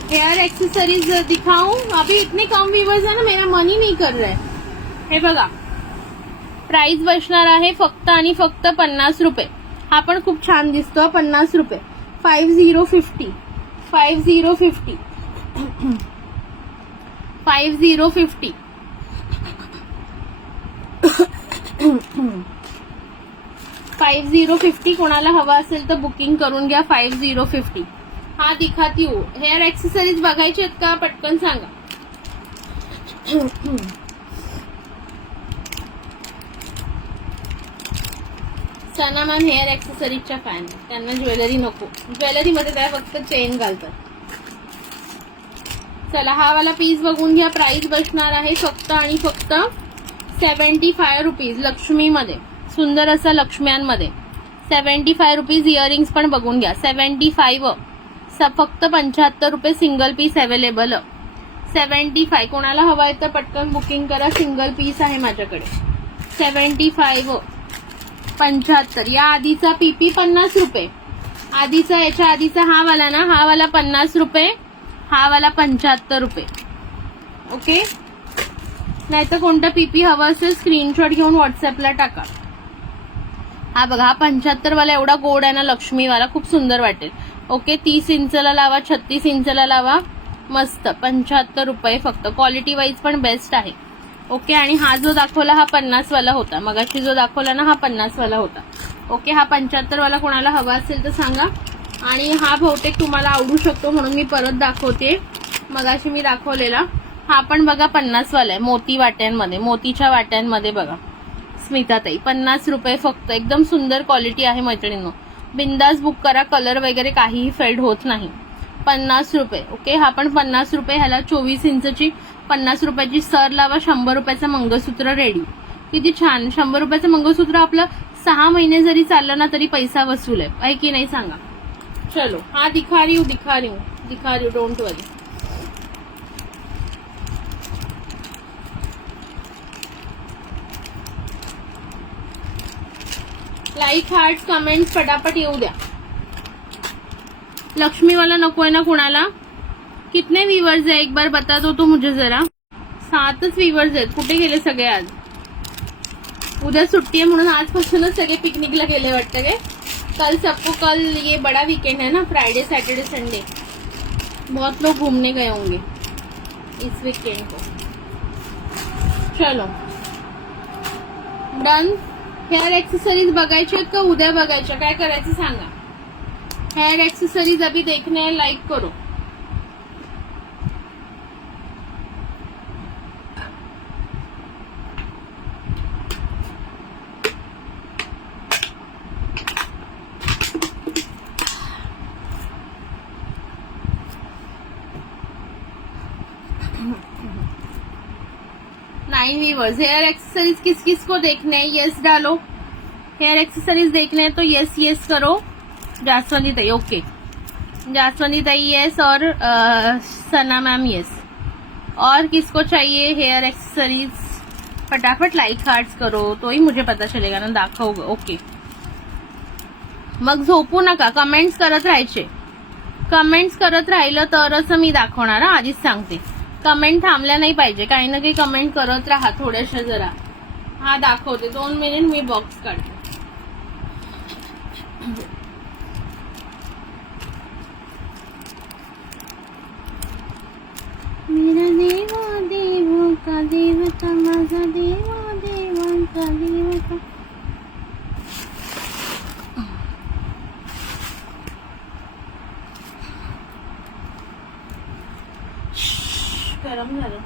हेयर एक्सेसरीज दिखाऊं? अभी इतने कम व्यूवर्स है ना, मेरा मन ही नहीं कर रहा है. हे बघा प्राइस बसणार आहे फक्त आणि फक्त 50 रुपये. हा पण खूप छान दिसतो. 50 रुपये. 5050 5050 5050 5050. कोणाला हवा असेल तर बुकिंग करून घ्या. 5050. हा दिखाती हूँ. हेअर एक्सेसरीज बघायचे आहेत का? पटकन सांगा. सना मॅम हेअर एक्सेसरीजच्या फॅन. त्यांना ज्वेलरी नको. ज्वेलरीमध्ये त्या फक्त चेन घालतात. चला हा वाला पीस बघून घ्या. प्राइस बसणार आहे फक्त आणि फक्त 75 रुपीज. लक्ष्मीमध्ये सुंदर असा लक्ष्म्यांमध्ये 75 रुपीज. इयरिंग्स पण बघून घ्या. 75 फक्त 75 रुपये. Single piece available. 75. कोणाला हवा आहे तर पटकन बुकिंग करा. सिंगल पीस आहे माझ्याकडे. 75 75. या आधीचा पीपी 50 रुपये. आधीचा याच्या आधीचा हा वाला ना, हा वाला 50 रुपये. हा वाला 75 रुपये. ओके नाहीतर कोणता पीपी हवा असेल स्क्रीनशॉट घेऊन व्हॉट्सअपला टाका. हा बघा हा 75 वाला एवढा गोड आहे ना, लक्ष्मीवाला खूप सुंदर वाटेल. ओके 30 इंचला लावा, 36 इंचला लावा. मस्त. 75 रुपये फक्त. क्वालिटी वाईज पण बेस्ट आहे. ओके आणि हा जो दाखवला हा 50 वाला होता. मगाशी जो दाखवला ना हा 50 वाला होता. ओके हा 75 वाला कोणाला हवा असेल तर सांगा. आणि हा बहुतेक तुम्हाला आवडू शकतो म्हणून मी परत दाखवते. मगाशी मी दाखवलेला हा पण बघा 50 वाला आहे. मोती वाट्यांमध्ये, मोतीच्या वाट्यांमध्ये बघा. स्मिताताई 50 रुपये फक्त. एकदम सुंदर क्वालिटी आहे मैत्रिणींनो. बिंदास बुक करा. कलर वगैरे काहीही फेड होत नाही. 50 रुपये. ओके हा पण 50 रुपये. ह्याला 24 इंचची 50 रुपयाची सर लावा. 100 रुपयाचं मंगळसूत्र रेडी. किती छान. 100 रुपयाचं मंगळसूत्र आपलं 6 महिने जरी चाललं ना तरी पैसा वसूल आहे की नाही सांगा. चलो हा दिखा रही हूँ don't worry. Like heart comment फटाफट येऊ द्या. लक्ष्मीवाला नकोय ना कुणाला? कितने व्यूवर्स है एक बार बता दो तो मुझे जरा. 7च व्यूवर्स आहेत. कुठे गेले सगळे आज? उद्या सुट्टी आहे म्हणून आजपासूनच सगळे पिकनिकला गेले वाटतं काय? कल ये बड़ा वीकेंड है ना, फ्राइडे सैटरडे संडे. बहुत लोग घूमने गए होंगे इस वीकेंड को. चलो डन. हेयर एक्सेसरीज बघायचे आहेत का उद्या बघायच्या? काय करायचं सांगा. हेयर एक्सेसरीज अभी देखने हैं, लाइक करो. 9 व्यूअर्स। हेयर एक्सेसरीज किस किस को देखने हैं, यस डालो। हेयर एक्सेसरीज देखने हैं तो यस यस करो। जासवंती ताई ओके, जासवंती ताई यस, और सना मैम यस। और किसको चाहिए हेयर एक्सेसरीज, फटाफट लाइक हार्ट्स करो तो ही मुझे पता चलेगा ना, दाखव ओके। मग झोपू नका, कमेंट्स करत राहायचे, कमेंट्स करत राहिलं तरच मी दाखवणार, आधीच सांगते। कमेंट थांबल्या नाही पाहिजे, काही ना काही कमेंट करत राहा थोड्याशा जरा। हा दाखवते, 2 मिनिट मी बॉक्स काढते। मेरा देवा देव का देवता, माझा देवा देवांचा देवता। गरम झालं।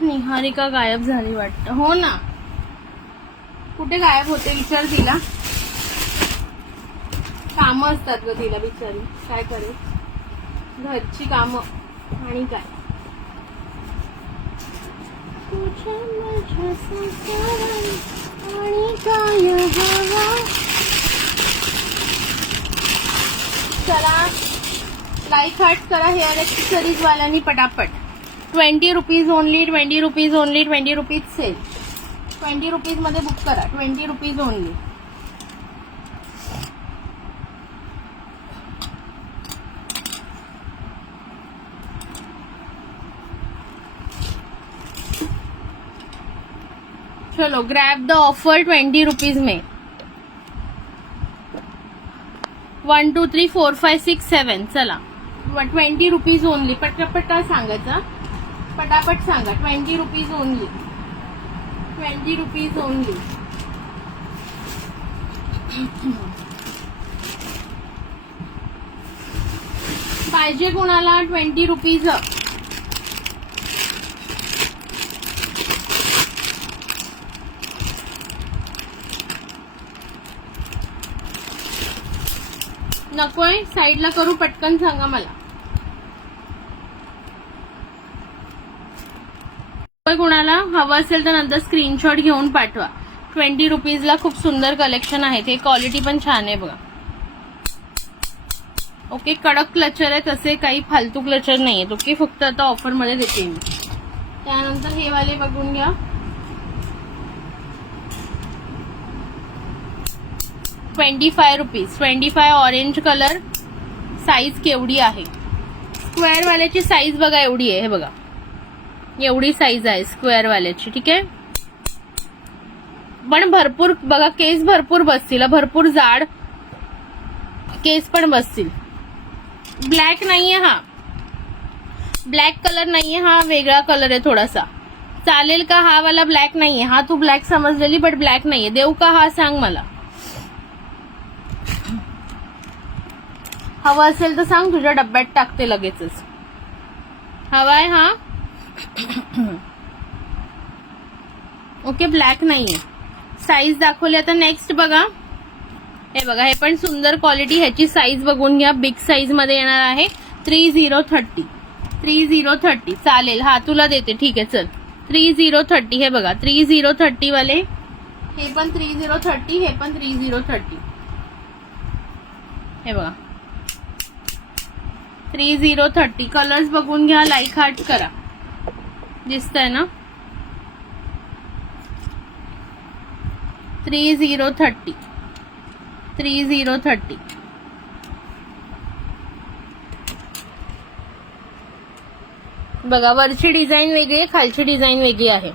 निहारिका गायब झाली वाटतं, हो ना, कुठे गायब होते विचार तिला, कामं असतात ग तिला बिचारी, काय करेल, घरची कामं आणि काय। आणि काय हवा, चला लाईक हार्ट करा हेअर एक्सेसरीज वाल्यांनी पटापट। 20 rupees only, 20 rupees only, 20 rupees sale, 20 rupees मध्ये बुक करा, 20 रुपीज ओनली। चलो ग्रैब द ऑफर 20 रुपीज में। 1 2 3 4 5 6 7 चला 20 रुपीज ओनली, पटापट सांगायचं, पटापट सांगा, 20 रुपीज ओनली, 20 रुपीज ओनली। पाहिजे कोणाला 20 रुपीज, नकोय साईडला करू, पटकन सांगा मला। कोणाला हवं असेल तर नंतर स्क्रीनशॉट घेऊन पाठवा। 20 रुपीजला खूप सुंदर कलेक्शन आहे, ते क्वालिटी पण छान आहे बघा। ओके, कडक क्लचर आहे, तसे काही फालतू क्लचर नाही आहेत। ओके, फक्त आता ऑफर मध्ये देते मी। त्यानंतर हे वाले बघून घ्या, 25 रुपीज, 25 ऑरेंज कलर, साईज केवढी आहे, स्क्वेअर वाल्याची साईज बघा एवढी आहे, हे बघा एवढी साईज आहे स्क्वेअर वाल्याची, ठीक आहे। पण भरपूर बघा, केस भरपूर बसतील, भरपूर जाड केस पण बसतील। ब्लॅक नाहीये हा, ब्लॅक कलर नाहीये हा, वेगळा कलर आहे थोडासा। चालेल का? हा वाला ब्लॅक नाहीये, हा तू ब्लॅक समजलेली, बट ब्लॅक नाहीये। देऊ का हा, सांग मला, हवा असेल तर सांग, तुझ्या डब्यात टाकते लगेचच। हवाय हा ओके, ब्लॅक नाहीये, साईज दाखवली। आता नेक्स्ट बघा, हे बघा, हे पण सुंदर क्वालिटी, ह्याची साईज बघून घ्या, बिग साईज मध्ये येणार आहे, 3030, 3030 चालेल, हा तुला देते, ठीक आहे चल। 3030 हे बघा, 3030 वाले, हे पण 3030, हे पण 3030, हे बघा 3030। कलर्स बघून घ्या, लाईक हार्ट करा, दिसतंय ना, 3030, 3030। बघा, वरची डिझाईन वेगळी आहे, खालची डिझाईन वेगळी आहे।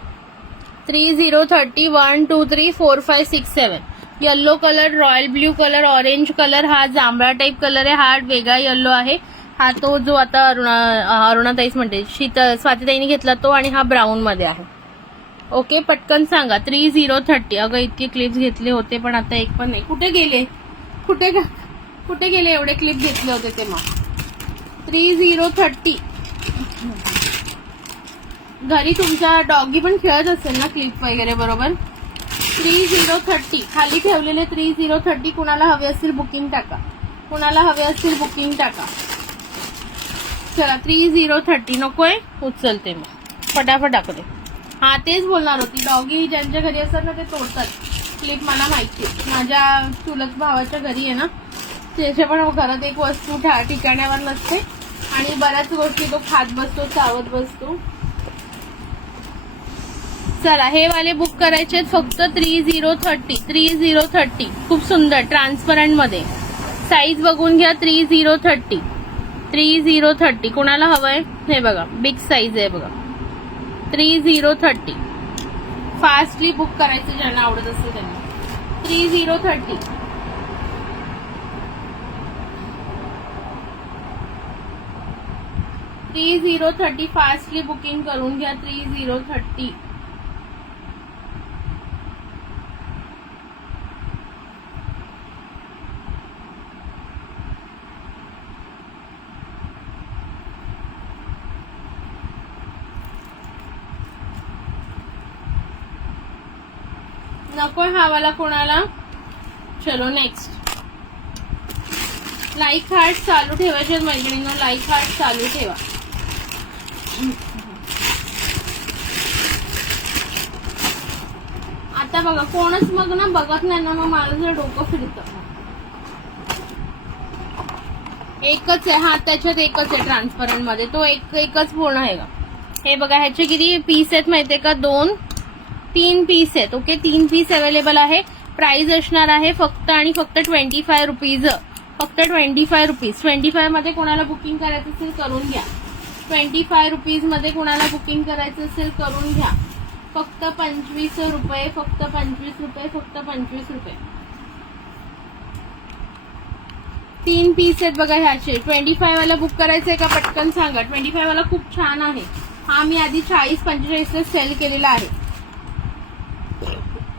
3030, 1 2 3 4 5 6 7 yellow colour, royal blue colour, orange colour, हा जांभळा टाईप कलर आहे, हा वेगळा येल्लो आहे, हा तो जो आता अरुणाताईच म्हणते स्वातीताईने घेतला तो, आणि हा ब्राऊन मध्ये आहे. ओके, पटकन सांगा. 3030. अगं इतके क्लिप्स घेतले होते पण आता एक पण नाही. कुठे गेले एवढे क्लिप घेतले होते ते? मग 3030. घरी तुमचा डॉगी पण खेळत असेल ना क्लिप वगैरे बरोबर. 3030 खाली ठेवलेले 3030. कुणाला हवे असतील बुकिंग टाका, कुणाला हवे असतील बुकिंग टाका. चला 3030 नकोय, उचलते मग फटाफट टाकते. हा तेच बोलणार होती, डॉगी ज्यांच्या घरी असतात ना ते तोडतात क्लिप. मला माहिती आहे, माझ्या चुलत भावाच्या घरी आहे ना, त्याच्या पण घरात एक वस्तू ठिकाण्यावर नसते आणि बऱ्याच गोष्टी तो खात बसतो, चावत बसतो. चला हे वाले बुक करायचे फक्त 3030. 3030 खूप सुंदर ट्रान्सपरंट मध्ये. साईज बघून घ्या. 3030. 3030 कोणाला हवंय? हे बघा बिग साईज आहे बघा. 3030 फास्टली बुक करायचं ज्यांना आवडत असेल त्यांनी. 3030. फास्टली बुकिंग करून घ्या. 3030. नको हा वाला कोणाला? चलो नेक्स्ट. लाईक हार्ट चालू ठेवायचे मैत्रिणींनो, लाईक हार्ट चालू ठेवा. आता बघा कोणच मग ना बघत नाही ना, मग माझं जर डोकं फिरतं. एकच आहे हा, त्याच्यात एकच आहे ट्रान्सपरंट मध्ये, तो एकच पूर्ण आहे का. हे बघा ह्याचे किती पीस आहेत माहितीये का? 3 पीस आहेत. ओके 3 पीस अवेलेबल आहे. प्राइस असणार आहे फक्त आणि फक्त 25 रुपीज. फक्त 25 रुपीज. 25 मध्ये कोणाला बुकिंग करायचं असेल करून घ्या. 25 रुपीज मध्ये कोणाला बुकिंग करायचं असेल करून घ्या. फक्त 25 रुपये, फक्त 25 रुपये, फक्त 25 रुपये. 3 पीस आहेत बघा ह्याचे. 25 वाला बुक करायचंय का पटकन सांगा. 25 वाला खूप छान आहे. हा मी आधी 40-45 ला सेल केलेला आहे.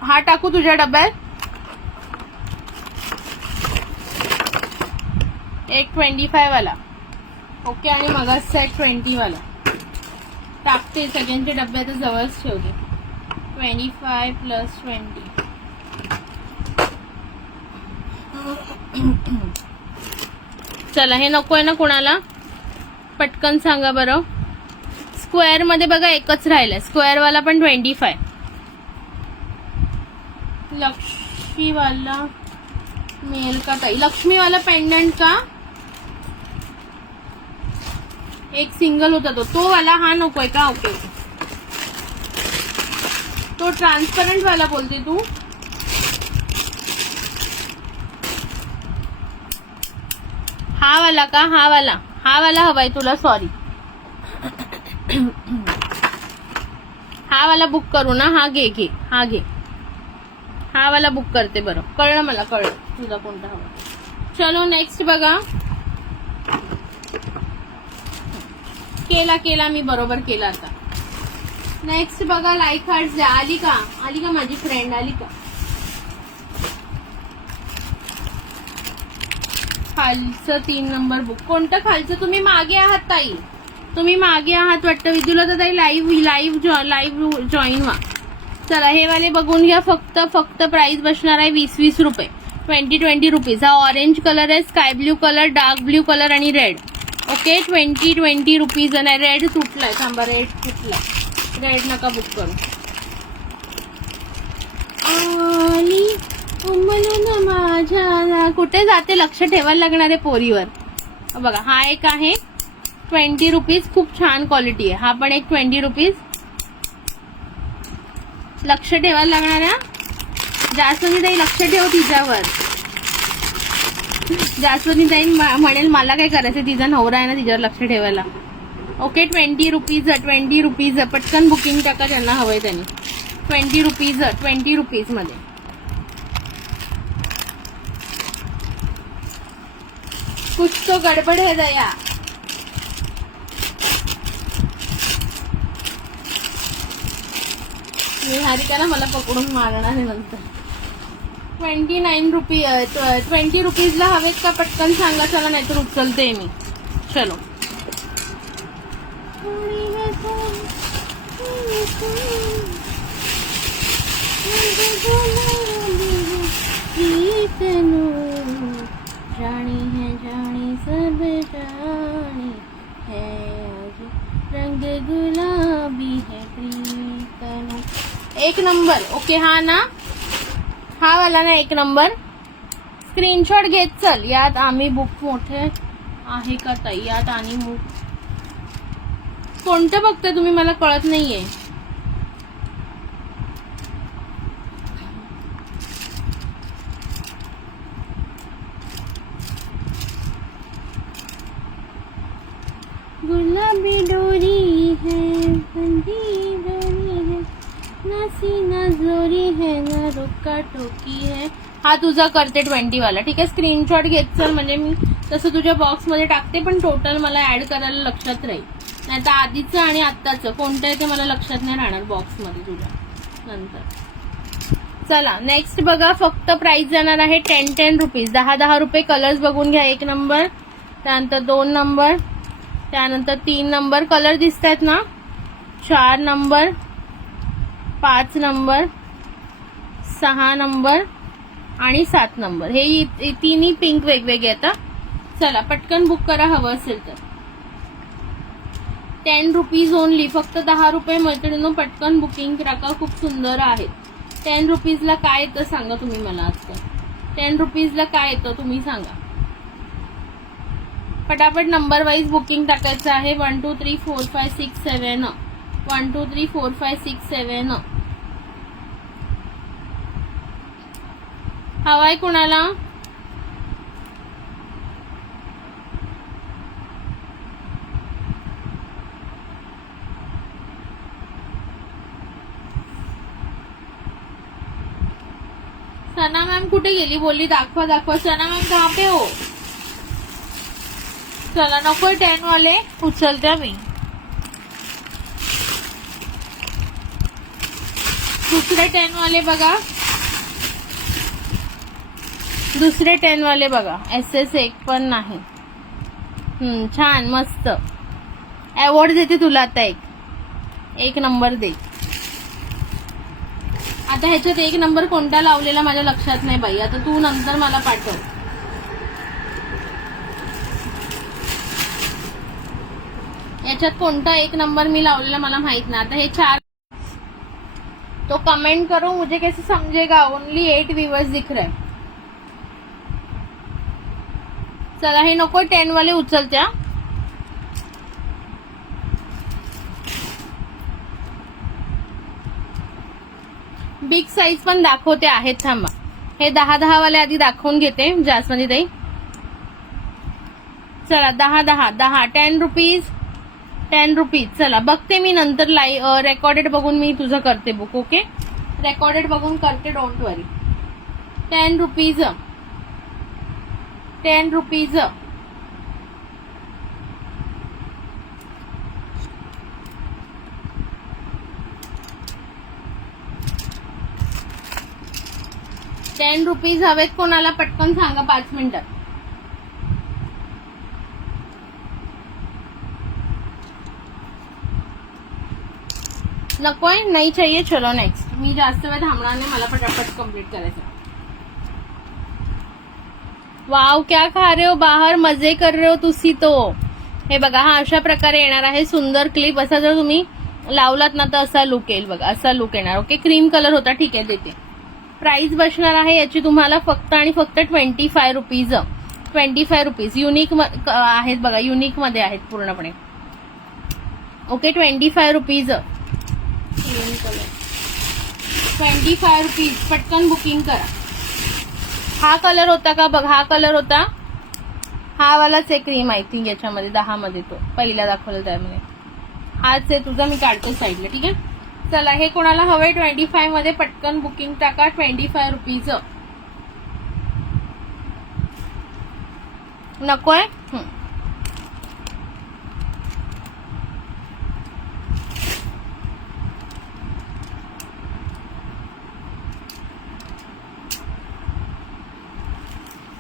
हा टाकू तुझ्या डब्यात. एक 25 वाला. ओके आणि मगाचा एक 20 वाला टाकते. सगळ्यांच्या डब्यात जवळच ठेवते. 25 + 20. चला हे नकोय ना कोणाला? पटकन सांगा बरं. स्क्वेअर मध्ये बघा एकच राहिलाय. स्क्वेअर वाला पण 25. लक्ष्मी वाला मेल का ताई? लक्ष्मी वाला पेंडंट का? एक सिंगल होता तो वाला. हा नकोय का? ओके तो ट्रान्सपरंट वाला बोलते तू. हा वाला का? हा वाला हवाय तुला. सॉरी हा वाला बुक करू ना. हा घे हा वाला बुक करते. बरं कळलं मला, कळलं तुझा कोणता हवा. चलो नेक्स्ट बघा. केला मी बरोबर केला. आता नेक्स्ट बघा. लाईक हार्ट द्या. आली का माझी फ्रेंड? आली का? खालचं 3 नंबर बुक. कोणतं खालचं? तुम्ही मागे आहात ताई, तुम्ही मागे आहात वाटतं. विदुला तर ताई लाईव्ह जॉईन व्हा. चला हे वाले बघून घ्या. फक्त प्राइस बसणार आहे 20 रुपये. 20 रुपीज. हा ऑरेंज कलर आहे, sky blue colour, dark blue colour आणि रेड. Okay 20 rupees. आणि रेड तुटलाय. थांबा, रेड तुटलाय. रेड नका बुक करू. माझ्या कुठे जाते लक्ष ठेवायला लागणारे पोरीवर. बघा हा एक आहे 20 रुपीज. खूप छान क्वालिटी आहे. हा पण एक 20 रुपीज. लक्ष ठेवायला लागणाऱ्या जास्वंतीताई लक्ष ठेव तिच्यावर. जास्वंतीताई म्हणेल मला काय करायचं, तिचा नवरा आहे ना तिच्यावर लक्ष ठेवायला. Okay 20 rupees. पटकन बुकिंग टाका ज्यांना हवंय त्यांनी. 20 रुपीज मध्ये. कुछ तो गडबड है दया. निहारिकाला मला पकडून मारणार आहे नंतर. 29 रुपीज 20 रुपीजला हवेत का पटकन सांगा चला, नाहीतर उचलते मी. चलो जानी है जानी सब जानी है आज रंग गुलाबी है प्रीतम. एक नंबर. ओके हा ना, हा वाला ना एक नंबर. स्क्रीनशॉट घेत चल. यात आम्ही बुक मोठे आहे का ताई? यात आणि बुक कोणतं बघताय तुम्ही, मला कळत नाहीये. गुलाबी डोरी है बंदी डोरी है ना सीना जोरी है ना रोका टोकी है. हा तुझा करते 20 वाला. ठीक आहे, स्क्रीनशॉट घेत चल, म्हणजे मी तसं तुझ्या बॉक्स मध्ये टाकते, पण टोटल मला ऍड करायला लक्षात राहील. नाही तर आधीचं आणि आत्ताचं कोणतं आहे ते मला लक्षात नाही राहणार बॉक्स मध्ये तुझ्या नंतर. चला नेक्स्ट बघा. फक्त प्राइस जाणार आहे 10 रुपीज. 10 रुपये. कलर्स बघून घ्या. 1 नंबर, त्यानंतर 2 नंबर, त्यानंतर 3 नंबर. कलर दिसत आहेत ना. 4 नंबर, 5 नंबर, 6 नंबर आणि 7 नंबर. हे तिन्ही पिंक वेगवेगळे आहेत. चला पटकन बुक करा हवं असेल तर. 10 रुपीज ओनली. फक्त 10 रुपये मैत्रिणींनो, पटकन बुकिंग करा. खूप सुंदर आहेत. 10 रुपीजला काय येतं सांगा तुम्ही मला आजकाल. 10 रुपीजला काय येतं तुम्ही सांगा. पटापट नंबर वाईज बुकिंग टाकायचं आहे. 1 2 3 4 5 6 7. 1 2 3 4 5 6 7. हवाय कुणाला? सना मॅम कुठे गेली? बोलली दाखवा दाखवा. सना मॅम कहाँ पे हो? चला नको 10 वाले उचलते मी. दुसरे 10 वाले बघा. दुसरे 10 वाले बघा. SS 1 पण नाही. छान मस्त. अवॉर्ड देते तुला आता. एक नंबर दे. आता ह्याच्यात 1 नंबर कोणता लावलेला माझ्या लक्षात नाही बाई. आता तू नंतर मला पाठव. याच्यात कोणता 1 नंबर मी लावलेला मला माहित नाही. आता हे 4 तो कमेंट करो, मुझे कैसे समझेगा. ओनली 8 व्यूअर्स दिख रहे. चला हे नको 10 वाले उचलत्या. बिग साईज पण दाखवते आहेत. थांबा हे 10 वाले आधी दाखवून घेते जास्वंदी ताई. चला 10 रुपीज 10 रुपीज. चला बघते मी नंतर लाईव्ह रेकॉर्डेड बघून मी तुझं करते बुक. ओके रेकॉर्डेड बघून करते. Don't worry. 10 rupees 10 rupees. $10 rupees हवेत कोणाला पटकन सांगा 5 मिनिटात. नकोय नाही चाहिए. चलो नेक्स्ट. मी जास्त वेळ थांबणार नाही, मला पटापट कंप्लीट करायचं. वाव क्या खा रहे हो बाहर, मजे कर रहे हो तुसी तो. हे बघा हा अशा प्रकारे येणार आहे सुंदर क्लिप. असा जर तुम्ही लावलात ना तर असा लुक येईल बघा. असा लुक येणार. ओके क्रीम कलर होता. ठीक आहे देते. प्राइस बसणार आहे याची तुम्हाला फक्त आणि फक्त 25 रुपीज. 25 रुपीज. युनिक आहेत बघा. युनिक मध्ये आहेत पूर्णपणे. Okay 25 rupees. 25 रुपीज. पटकन बुकिंग करा. हा कलर होता का बघ. हा कलर होता. हा वालाच आहे क्रीम आय थिंक याच्यामध्ये 10 मध्ये. तो पहिला दाखवला त्यामध्ये हाच आहे तुझा. मी काढतो साईडला. ठीक आहे चला हे कोणाला हवंय 25 मध्ये पटकन बुकिंग टाका. 25 रुपीज. नकोय?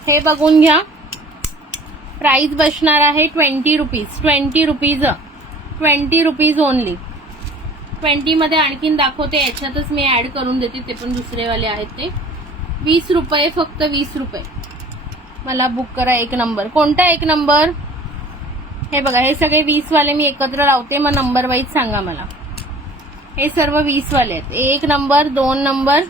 हे बघून घ्या. प्राइस बसणार आहे 20 रुपीज. 20 rupees, 20 rupees only. 20 मध्ये आणखीन दाखवते, याच्यातच मी ऍड करून देते, ते पण दुसरेवाले आहेत ते. 20 रुपये, फक्त 20 रुपये. मला बुक करा एक नंबर. कोणता एक नंबर? हे बघा, हे सगळे 20 वाले मी एकत्र लावते, मग नंबर वाईज सांगा मला. हे सर्व 20 वाले आहेत. 1 number, 2 number,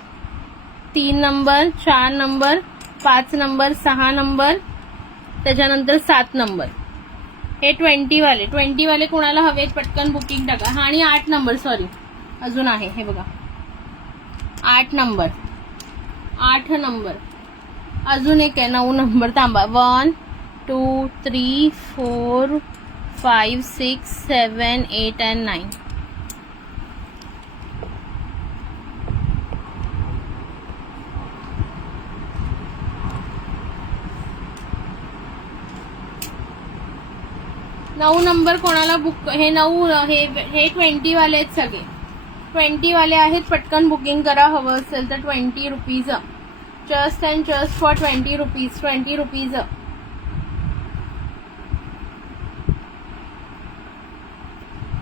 3 number, 4 number, 5 number, 6 number, त्याच्यानंतर 7 नंबर. हे 20 वाले. 20 वाले कोणाला हवेत पटकन बुकिंग टाका. हा, आणि 8 नंबर, सॉरी अजून आहे, हे बघा 8 नंबर, 8 नंबर, अजून एक आहे 9 नंबर. थांबा, 1 2 3 4 5 6 7 8 and 9. नऊ नंबर कोणाला बुक? हे 9, हे 20 वाले आहेत सगळे. 20 वाले आहेत, पटकन बुकिंग करा हवं असेल तर. 20 rupees, just and just for 20 rupees. 20 rupees.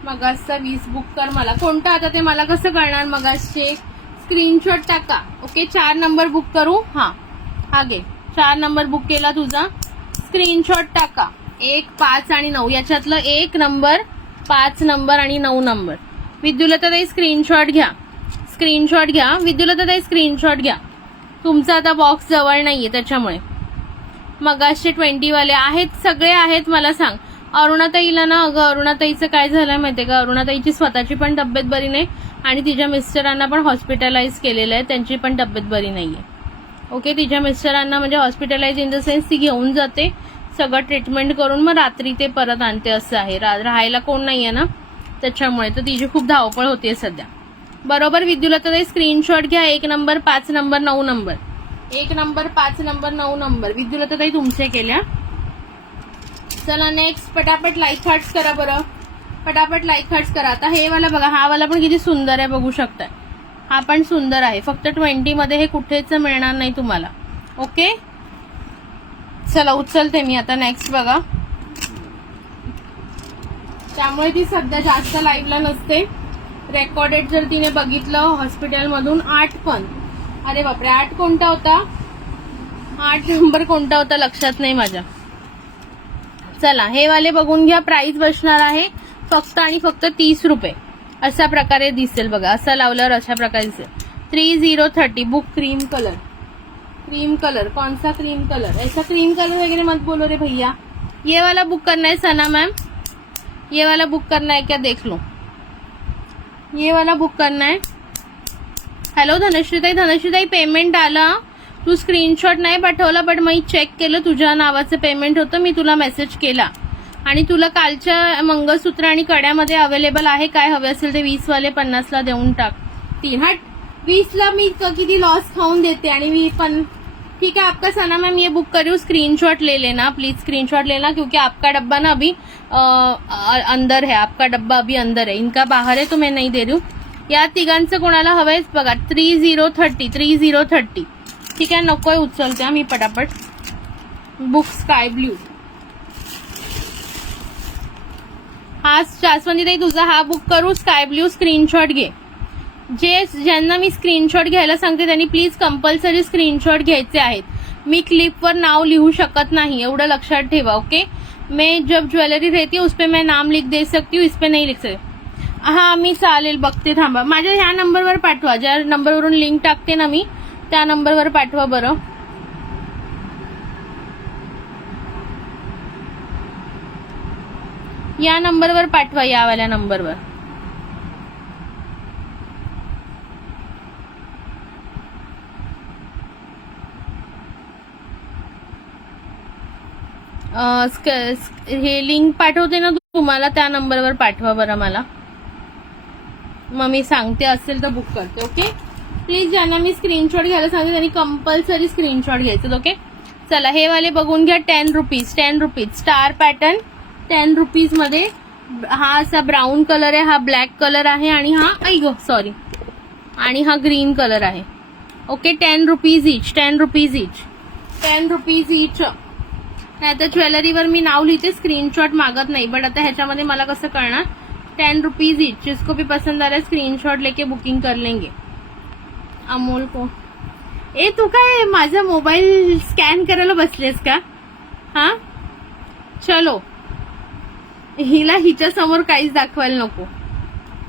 मगासचा 20 बुक कर मला. कोणता आता ते मला कसं कळणार? मगासचे स्क्रीनशॉट टाका. ओके, 4 नंबर बुक करू. हा घे, 4 नंबर बुक केला तुझा. स्क्रीनशॉट टाका. 1, 5 आणि 9 याच्यातलं 1 नंबर, 5 नंबर आणि 9 नंबर. विद्युलताताई स्क्रीनशॉट घ्या. स्क्रीनशॉट घ्या विद्युलताताई, स्क्रीनशॉट घ्या. तुमचा आता बॉक्स जवळ नाहीये त्याच्यामुळे. मगासचे 20 वाले आहेत, सगळे आहेत. मला सांग, अरुणाताईला ना, अगं अरुणाताईचं काय झालंय माहितीये का? अरुणाताईची स्वतःची पण तब्येत बरी नाही आणि तिच्या मिस्टरांना पण हॉस्पिटलाइज केलेलं आहे, त्यांची पण तब्येत बरी नाहीये. ओके, तिच्या मिस्टरांना म्हणजे हॉस्पिटलाइज इन द सेन्स ती घेऊन जाते, सगळं ट्रीटमेंट करून मग रात्री ते परत आणते, असं आहे. राहायला कोण नाहीये ना त्याच्यामुळे, तर तिची खूप धावपळ होतीये सध्या. बरोबर विद्युलताताई, स्क्रीनशॉट घ्या. 1 number, 5 number, 9 number. 1 number, 5 number, 9 number. विद्युलताताई तुमचे केल्या. चला नेक्स्ट, पटापट लाईक हार्ट्स करा बरं, पटापट लाईक हार्ट्स करा. आता हे वाला बघा, हा वाला पण किती सुंदर आहे, बघू शकताय. हा पण सुंदर आहे. फक्त 20 मध्ये हे कुठेच मिळणार नाही तुम्हाला. ओके, चला उचलते मी आता. नेक्स्ट बघा, त्यामुळे ती सध्या जास्त लाईव्हला नसते. रेकॉर्डेड जर तिने बघितलं हॉस्पिटलमधून. 8 पण, अरे बापरे, 8 कोणता होता? 8 नंबर कोणता होता लक्षात नाही माझ्या. चला हे वाले बघून घ्या. प्राइस बसणार आहे फक्त आणि फक्त 30 रुपये. अशा प्रकारे दिसेल बघा, असं लावल्यावर अशा प्रकारे दिसेल. 3030 book. Cream colour, cream colour. कौन सा क्रीम कलर? ऐसा क्रीम कलर वगैरह मत बोलो रे भैया. ये वाला बुक करना है सना मैम, ये वाला बुक करना है क्या? देख लो, ये वाला बुक करना है. हॅलो धनश्रीताई, धनश्रीताई पेमेंट आला. तू स्क्रीनशॉट नाही पाठवला, बट मी चेक केलं, तुझ्या नावाचं पेमेंट होतं. मी तुला मेसेज केला आणि तुला कालच्या मंगळसूत्र आणि कड्यामध्ये अवेलेबल आहे. काय हवे असेल ते 20 वाले 50 ला देऊन टाक. 3 हट, 20 ला मी किती लॉस खाऊन देते आणि पण ठीक है. आपका सना मैम ये बुक करूँ, स्क्रीनशॉट ले लेना प्लीज, स्क्रीनशॉट लेना, क्योंकि आपका डब्बा ना अभी अंदर है, आपका डब्बा अभी अंदर है, इनका बाहर है तो मैं नहीं दे रही हूँ. या तिघांचं कोणाला हवंय बघा. 3030 3030. ठीक आहे, नकोय उचलते मी पटापट. Book sky blue. हा जास्वंदीताई तुझा हा बुक करू. Sky blue. स्क्रीनशॉट घे. ज्यांना मी स्क्रीनशॉट घ्यायला सांगते त्यांनी प्लीज कंपल्सरी स्क्रीनशॉट घ्यायचे आहेत. मी क्लिपवर नाव लिहू शकत नाही, एवढं लक्षात ठेवा. ओके, मैं जब ज्वेलरी रहती है उस पे मैं नाम लिख दे सकती हूँ, इस पे नहीं लिख सकते. हा मी चालेल, बघते थांबा. माझ्या ह्या नंबरवर पाठवा, ज्या नंबरवरून लिंक टाकते ना मी त्या नंबरवर पाठवा बरं. या नंबरवर पाठवा, यावाल्या नंबरवर. हे लिंक पाठवते ना तुम्हाला, त्या नंबरवर पाठवा बरं मला, मग मी सांगते असेल तर बुक करते. ओके, प्लीज ज्यांना मी स्क्रीनशॉट घ्यायला सांगते त्यांनी कंपल्सरी स्क्रीनशॉट घ्यायचं. ओके, चला हे वाले बघून घ्या. 10 rupees, 10 rupees. Star pattern 10 rupees मध्ये. हा असा ब्राऊन कलर आहे, हा ब्लॅक कलर आहे आणि हा सॉरी आणि हा ग्रीन कलर आहे. Okay 10 rupees each, 10 rupees each, 10 rupees इच. नाही तर ज्वेलरीवर मी नाव लिहिते, स्क्रीनशॉट मागत नाही, बट आता ह्याच्यामध्ये मला कसं कळणार. 10 रुपीज इच. जिसको भी पसंद आ रहा है स्क्रीनशॉट लेके बुकिंग कर लेंगे. अमोल को तू काय माझा मोबाईल स्कॅन करायला बसलेस का? हा चलो, हिला हिच्या समोर काहीच दाखवायला नको.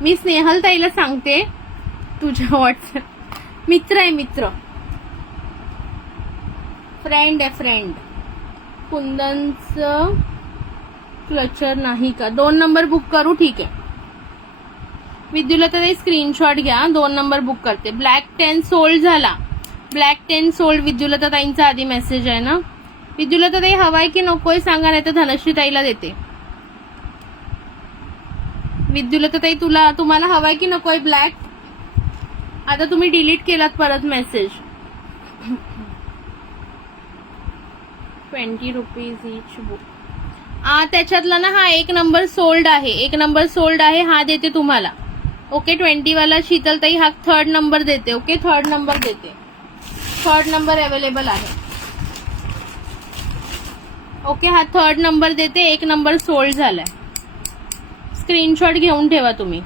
मी स्नेहल ताईला सांगते, तुझ्या व्हॉट्सअप मित्र आहे, मित्र, फ्रेंड आहे, फ्रेंड. कुंदनचं क्लचर नाही का? 2 नंबर बुक करू? ठीक आहे. विद्युलता ताई स्क्रीनशॉट घ्या, 2 नंबर बुक करते. ब्लॅक 10 सोल्ड झाला, ब्लॅक 10 सोल्ड. विद्युलता ताईंचा आधी मेसेज आहे ना. विद्युलता ताई हवाय की नकोय सांगा, नाही तर धनश्री ताईला देते. विद्युलता ताई तुम्हाला हवाय की नकोय ब्लॅक? आता तुम्ही डिलीट केलात परत मेसेज. 20 rupees each book. त्याच्यातला ना हा 1 नंबर सोल्ड आहे, 1 नंबर सोल्ड आहे, हा देते तुम्हाला. ओके 20 वाला शीतल ताई हा 3rd नंबर देते. ओके 3rd नंबर देते, 3rd नंबर अवेलेबल आहे. ओके हा 3rd नंबर देते, 1 नंबर सोल्ड झालाय. स्क्रीनशॉट घेऊन ठेवा तुम्ही.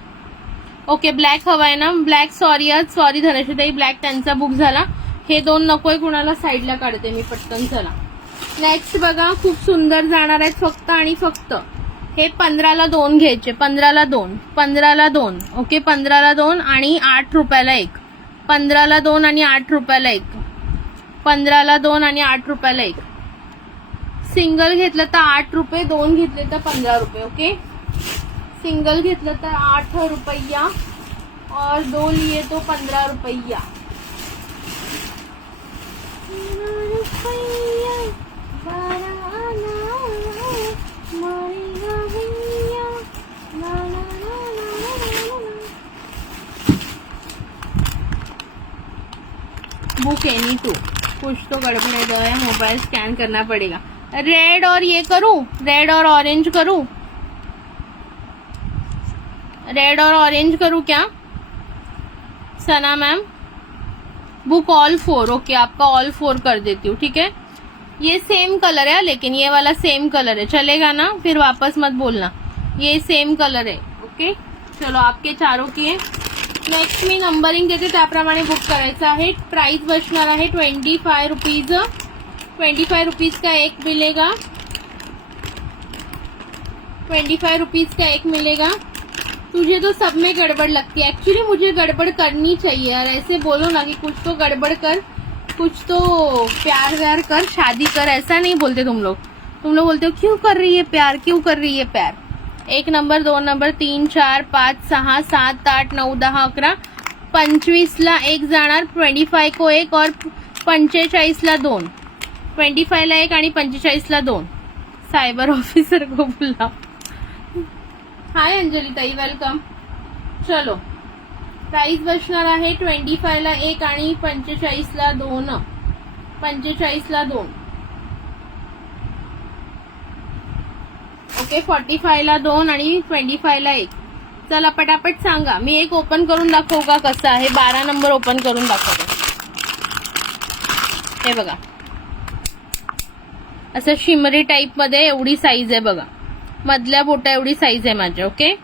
ओके ब्लॅक हवाय ना? ब्लॅक सॉरी धनश्रीताई, ब्लॅक त्यांचा बुक झाला. हे 2 नकोय कुणाला, साईडला काढते मी पटकन. चला नेक्स्ट बघा, खूप सुंदर जाणार आहेत फक्त आणि फक्त. हे 15ला 2 घ्यायचे, 15ला 2, 15ला 2. ओके 15ला 2 आणि 8 रुपयाला 1, 15ला 2 आणि 8 रुपयाला 1, 15ला 2 आणि 8 रुपयाला 1. सिंगल घेतलं तर 8 रुपये, 2 घेतले तर 15 रुपये. ओके सिंगल घेतलं तर 8 रुपया और 2 लिए तो 15 रुपया. बुक एनी टू, कुछ तो गड़बड़ है, मोबाइल स्कैन करना पड़ेगा. रेड और ये करूं, रेड और ऑरेंज करूं, रेड और ऑरेंज करूं क्या Sana ma'am? Book all 4. Okay आपका ऑल 4 कर देती हूँ. ठीक है ये सेम कलर है, लेकिन ये वाला सेम कलर है, चलेगा ना? फिर वापस मत बोलना, ये सेम कलर है. ओके चलो आपके 4 की आहे. नेक्स्ट मी नंबरिंग देते, त्याप्रमाणे बुक करायचं आहे. प्राइस बसणार आहे 25 रुपीज. 25 रुपीज का 1 मिलेगा, 25 रुपीज का 1 मिलेगा. तुझे तो सब में गड़बड़ लगती है. एक्चुअली मुझे गड़बड़ करनी चाहिए यार, ऐसे बोलो ना कि कुछ तो गड़बड़ कर, कुछ तो प्यार व्यार कर, शादी कर, ऐसा नहीं बोलते तुम लोग. तुम लोग बोलते हो क्यों कर रही है प्यार, क्यों कर रही है प्यार. 1 नंबर, 2 नंबर, 3, 4, 5, 6, 7, 8, 9, 10, 11. 25ला 1 जाणार, 25 को 1 और 45ला 2. 25ला 1 आणि 45ला 2. सायबर ऑफिसर को बुला. हाय अंजली ताई, वेलकम. चलो प्राइस बसणार आहे 25ला 1 आणि 45ला 2. 45ला 2. ओके 45ला 2 आणि 25ला 1. चला पटापट सांगा. मी एक ओपन करून दाखवू का कसं आहे? 12 नंबर ओपन करून दाखवते. हे बघा असं शिमरी टाईप मध्ये एवढी साईज आहे बघा, मधल्या बोटा एवढी साईज आहे माझ्या. ओके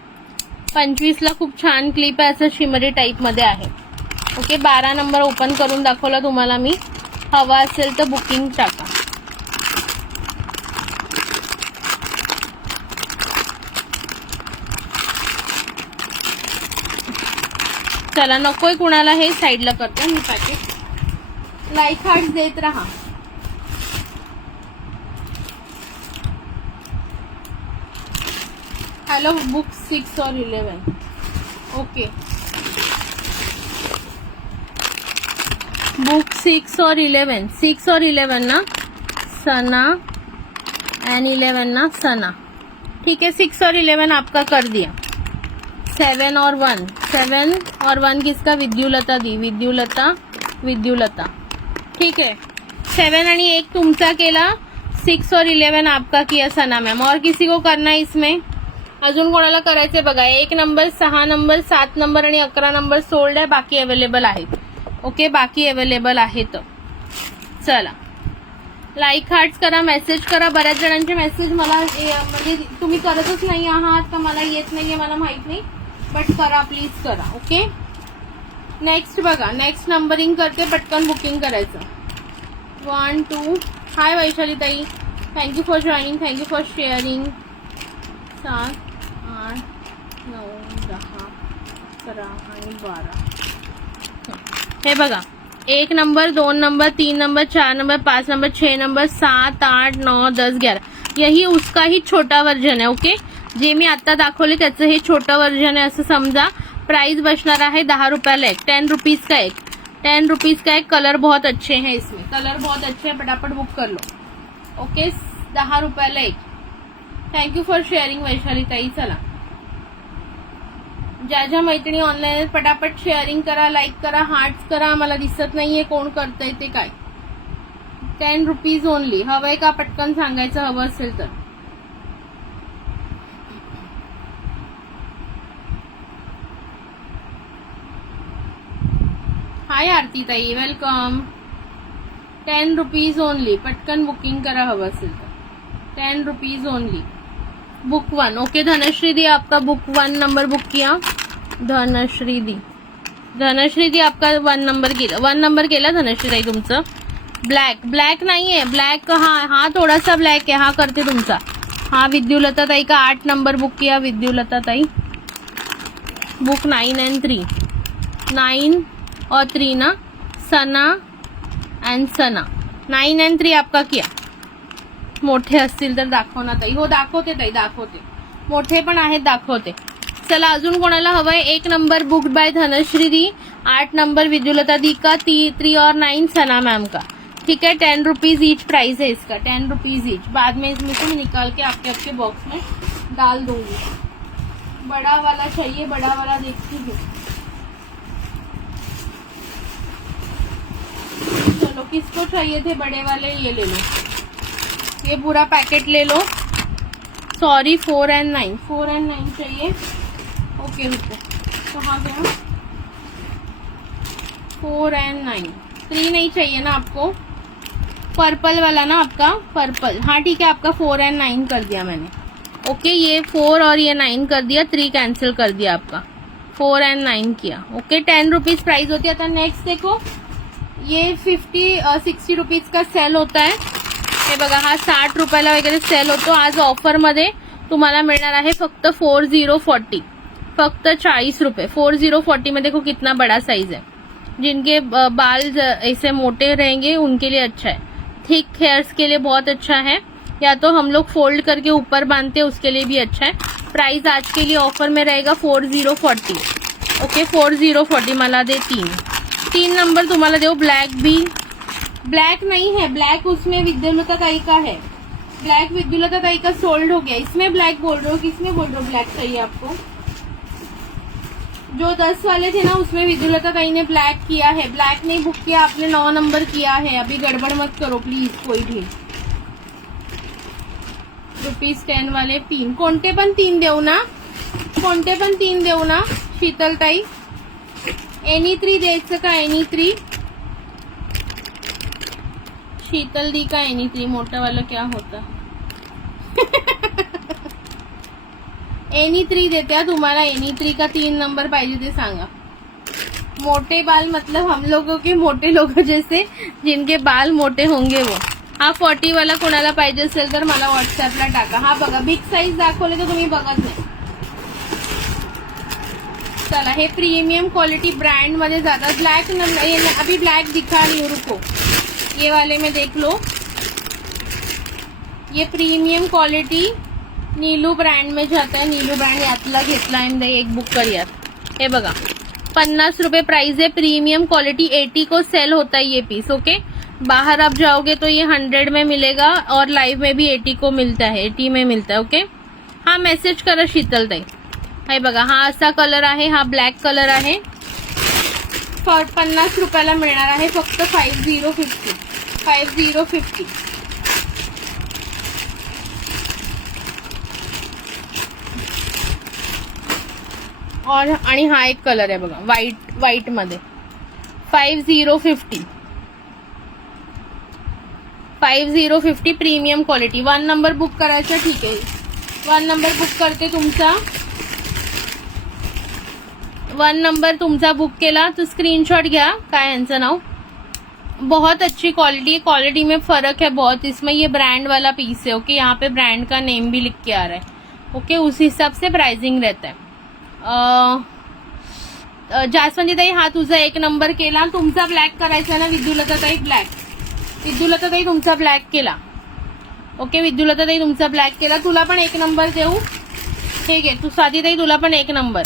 25ला खूप छान क्लिप आहे, असं शिमरी टाईप मध्ये आहे. ओके 12 नंबर ओपन करून दाखवला तुम्हाला मी. हवा असेल तर बुकिंग टाका. चला नकोय कुणाला हे, साईडला करते मी पॅकेट. लाईक हार्ट देत राहा. हेलो बुक 6 और 11. ओके बुक 6 और 11, 6 और 11 ना सना एंड 11 ना सना. ठीक है 6 और 11 आपका कर दिया. 7 और 1, 7 और 1 किसका? विद्युलता दी, विद्युलता, विद्युलता. ठीक है 7 आणि 1 तुमचा केला, 6 और 11 आपका किया सना मैम। और किसी को करना है इसमें? अजून कोणाला करायचंय बघा। 1 नंबर, 6 नंबर, 7 नंबर आणि 11 नंबर सोल्ड आहे, बाकी अवेलेबल आहेत। ओके, बाकी अवेलेबल आहेत। चला, लाईक हार्ट्स करा, मेसेज करा। बऱ्याच जणांचे मेसेज मला म्हणजे तुम्ही करतच नाही आहात का मला येत नाहीये मला माहित नाही, बट करा प्लीज करा। ओके, नेक्स्ट बघा, नेक्स्ट नंबरिंग करते, पटकन बुकिंग करायचं। 1 2 हाय वैशाली ताई, thank you for joining, thank you for sharing. 7 8 9 10 11 आणि 12 हे बघा, 1 number, 2 number, 3 number, 4 number, 5 number, 6 number, 7 8 9 10 11 यही उसका ही छोटा वर्जन है। ओके, जे मी आता दाखवले त्याचं हे छोटं वर्जन आहे असं समजा। प्राइस बचणार आहे 10 रुपयाला एक, 10 रुपीज का एक, 10 रुपीज का एक। कलर बहुत अच्छे हैं इसमें, कलर बहुत अच्छे हैं, फटाफट बुक कर लो। ओके, 10 रुपयाला एक। थँक्यू फॉर शेअरिंग वैशाली ताई। चला, ज्या ज्या मैत्रिणी ऑनलाईन आहेत पटापट शेअरिंग करा, लाईक करा, हार्ट्स करा। मला दिसत नाहीये कोण करतंय ते काय। 10 रुपीज ओनली। हवंय का पटकन सांगायचं, हवं असेल तर। हाय आरती ताई, वेलकम। 10 रुपीज ओनली, पटकन बुकिंग करा हवं असेल तर। 10 rupees only, book 1। Okay, Dhanashree दी आपका बुक 1 नंबर बुक किया। धनश्री दी आपका 1 नंबर केला, 1 नंबर केला धनश्री ताई तुमचं। ब्लॅक नाही आहे, ब्लॅक हा थोडासा ब्लॅक आहे, हा करते तुमचा। हा विद्युलता ताई का 8 नंबर बुक किया, विद्युलता ताई। बुक 9 and 3, 9 और 3 ना, सना एंड सना। 9 and 3 आपका किया। मोठे असतील तर दाखव ना ताई। हो दाखवते ताई, दाखवते, मोठे पण आहेत दाखवते। चला, अजून कोणाला हवंय? 1 नंबर बुक्ड बाय धनश्री दी, 8 नंबर विद्युलता दी का, 3 और 9 सना मैम का। ठीक है, 10 रुपीज ईच प्राइस है इसका, 10 रुपीज ईच। बाद में इसमें से निकाल के आपके बॉक्स में डाल दूंगी। बड़ा वाला चाहिए, बड़ा वाला देखती हूँ। चलो, किसको चाहिए थे बड़े वाले? ये ले लो, ये पूरा पैकेट ले लो। सॉरी, 4 and 9, 4 and 9 चाहिए। ओके, रुको, कहाँ गया? 4 and 9, 3 नहीं चाहिए ना आपको? पर्पल वाला ना आपका, पर्पल। हाँ ठीक है, आपका 4 and 9 कर दिया मैंने। ओके, ये 4 और ये 9 कर दिया, 3 कैंसिल कर दिया आपका, 4 and 9 किया। ओके, 10 रुपीज प्राइस होती है। आता नेक्स्ट देखो, ये 60 रुपीज का सेल होता है। हे बघा, हा 60 रुपयाला वगैरे सेल होतो। आज ऑफर मध्ये तुम्हाला मिळणार आहे फक्त 4040, फक्त 40 रुपये। 4040 में देखो कितना बड़ा साइज है। जिनके बाल ऐसे मोटे रहेंगे उनके लिए अच्छा है, थिक हेयर्स के लिए बहुत अच्छा है, या तो हम लोग फोल्ड करके ऊपर बांधते हैं उसके लिए भी अच्छा है। प्राइस आज के लिए ऑफर में रहेगा 4040। ओके, 4040 मला दे 3 नंबर तुम्हाला देऊ। ब्लैक भी, ब्लैक नहीं है, ब्लैक उसमें विद्युलता ताई का है। ब्लैक विद्युलता ताई का सोल्ड हो गया, इसमें ब्लैक बोल रहे हो, किसमें बोल रहे हो ब्लैक चाहिए आपको? जो 10 वाले थे ना उसमें विद्युलता ताई ने ब्लैक किया है। ब्लैक नहीं बुक किया आपने, 9 नंबर किया है। अभी गड़बड़ मत करो प्लीज कोई भी। ₹10 वाले 3, कोणते पण 3 देऊ ना, कोणते पण 3 देऊ ना शीतल ताई? एनी 3 द्यायचं का? एनी 3 शीतल दी का एनी 3? मोठा वाला क्या होता? एनी 3 देते हैं तुम्हाला। एनी 3 का 3 नंबर पाहिजे ते सांगा। मोटे बाल मतलब हम लोगों के मोटे लोग जैसे, जिनके बाल मोटे होंगे वो। हा 40 वाला कोणाला पाहिजे असेल तर मला व्हॉट्सअपला टाका। हा बघा, बिग साईज दाखवले तर तुम्ही बघत नाही। चला, हे प्रीमियम क्वालिटी ब्रांड मध्ये जातात। ब्लैक अभी ब्लैक दिखा रही हूँ, रुको, ये वाले में देख लो। ये प्रीमियम क्वालिटी नीलू ब्रँड में जाता है। नीलू ब्रँड यातला घेतला आणि एक बुक करूयात। हे बघा, 50 रुपए प्राइस है। प्रीमियम क्वालिटी 80 को सेल होता है ये पीस। ओके, बाहर आप जाओगे तो ये 100 में मिलेगा और लाइव में भी 80 को मिलता है, 80 में मिलता है। ओके, हा मेसेज करा शीतल ताई। हे बघा, हा असा कलर आहे, हा ब्लॅक कलर आहे। 50 रुपयाला मिळणार आहे फक्त 5050। 5050 और आणि हा एक कलर आहे बघा व्हाईट मध्ये 5050 प्रीमियम क्वालिटी. 1 नंबर बुक करायचा, ठीक आहे. 1 नंबर बुक करते तुमचा. 1 नंबर तुमचा बुक केला तो स्क्रीनशॉट घ्या. काय यांचं नाव. बहुत अच्छी क्वालिटी है, क्वालिटी में फर्क है बहुत इसमें. ये ब्रांड वाला पीस है. ओके, यहाँ पे ब्रांड का नेम भी लिख के आ रहा है. ओके, उस हिसाब से प्राइसिंग रहता है. जास्वंदी ताई, हा तुझा 1 नंबर केला. तुमचा ब्लॅक करायचा ना विद्युलता ताई. विद्युलता ताई तुमचा ब्लॅक केला. ओके, विद्युलता ताई तुमचा ब्लॅक केला. तुला पण 1 नंबर देऊ. ठीक आहे, तू स्वाती ताई तुला पण 1 नंबर.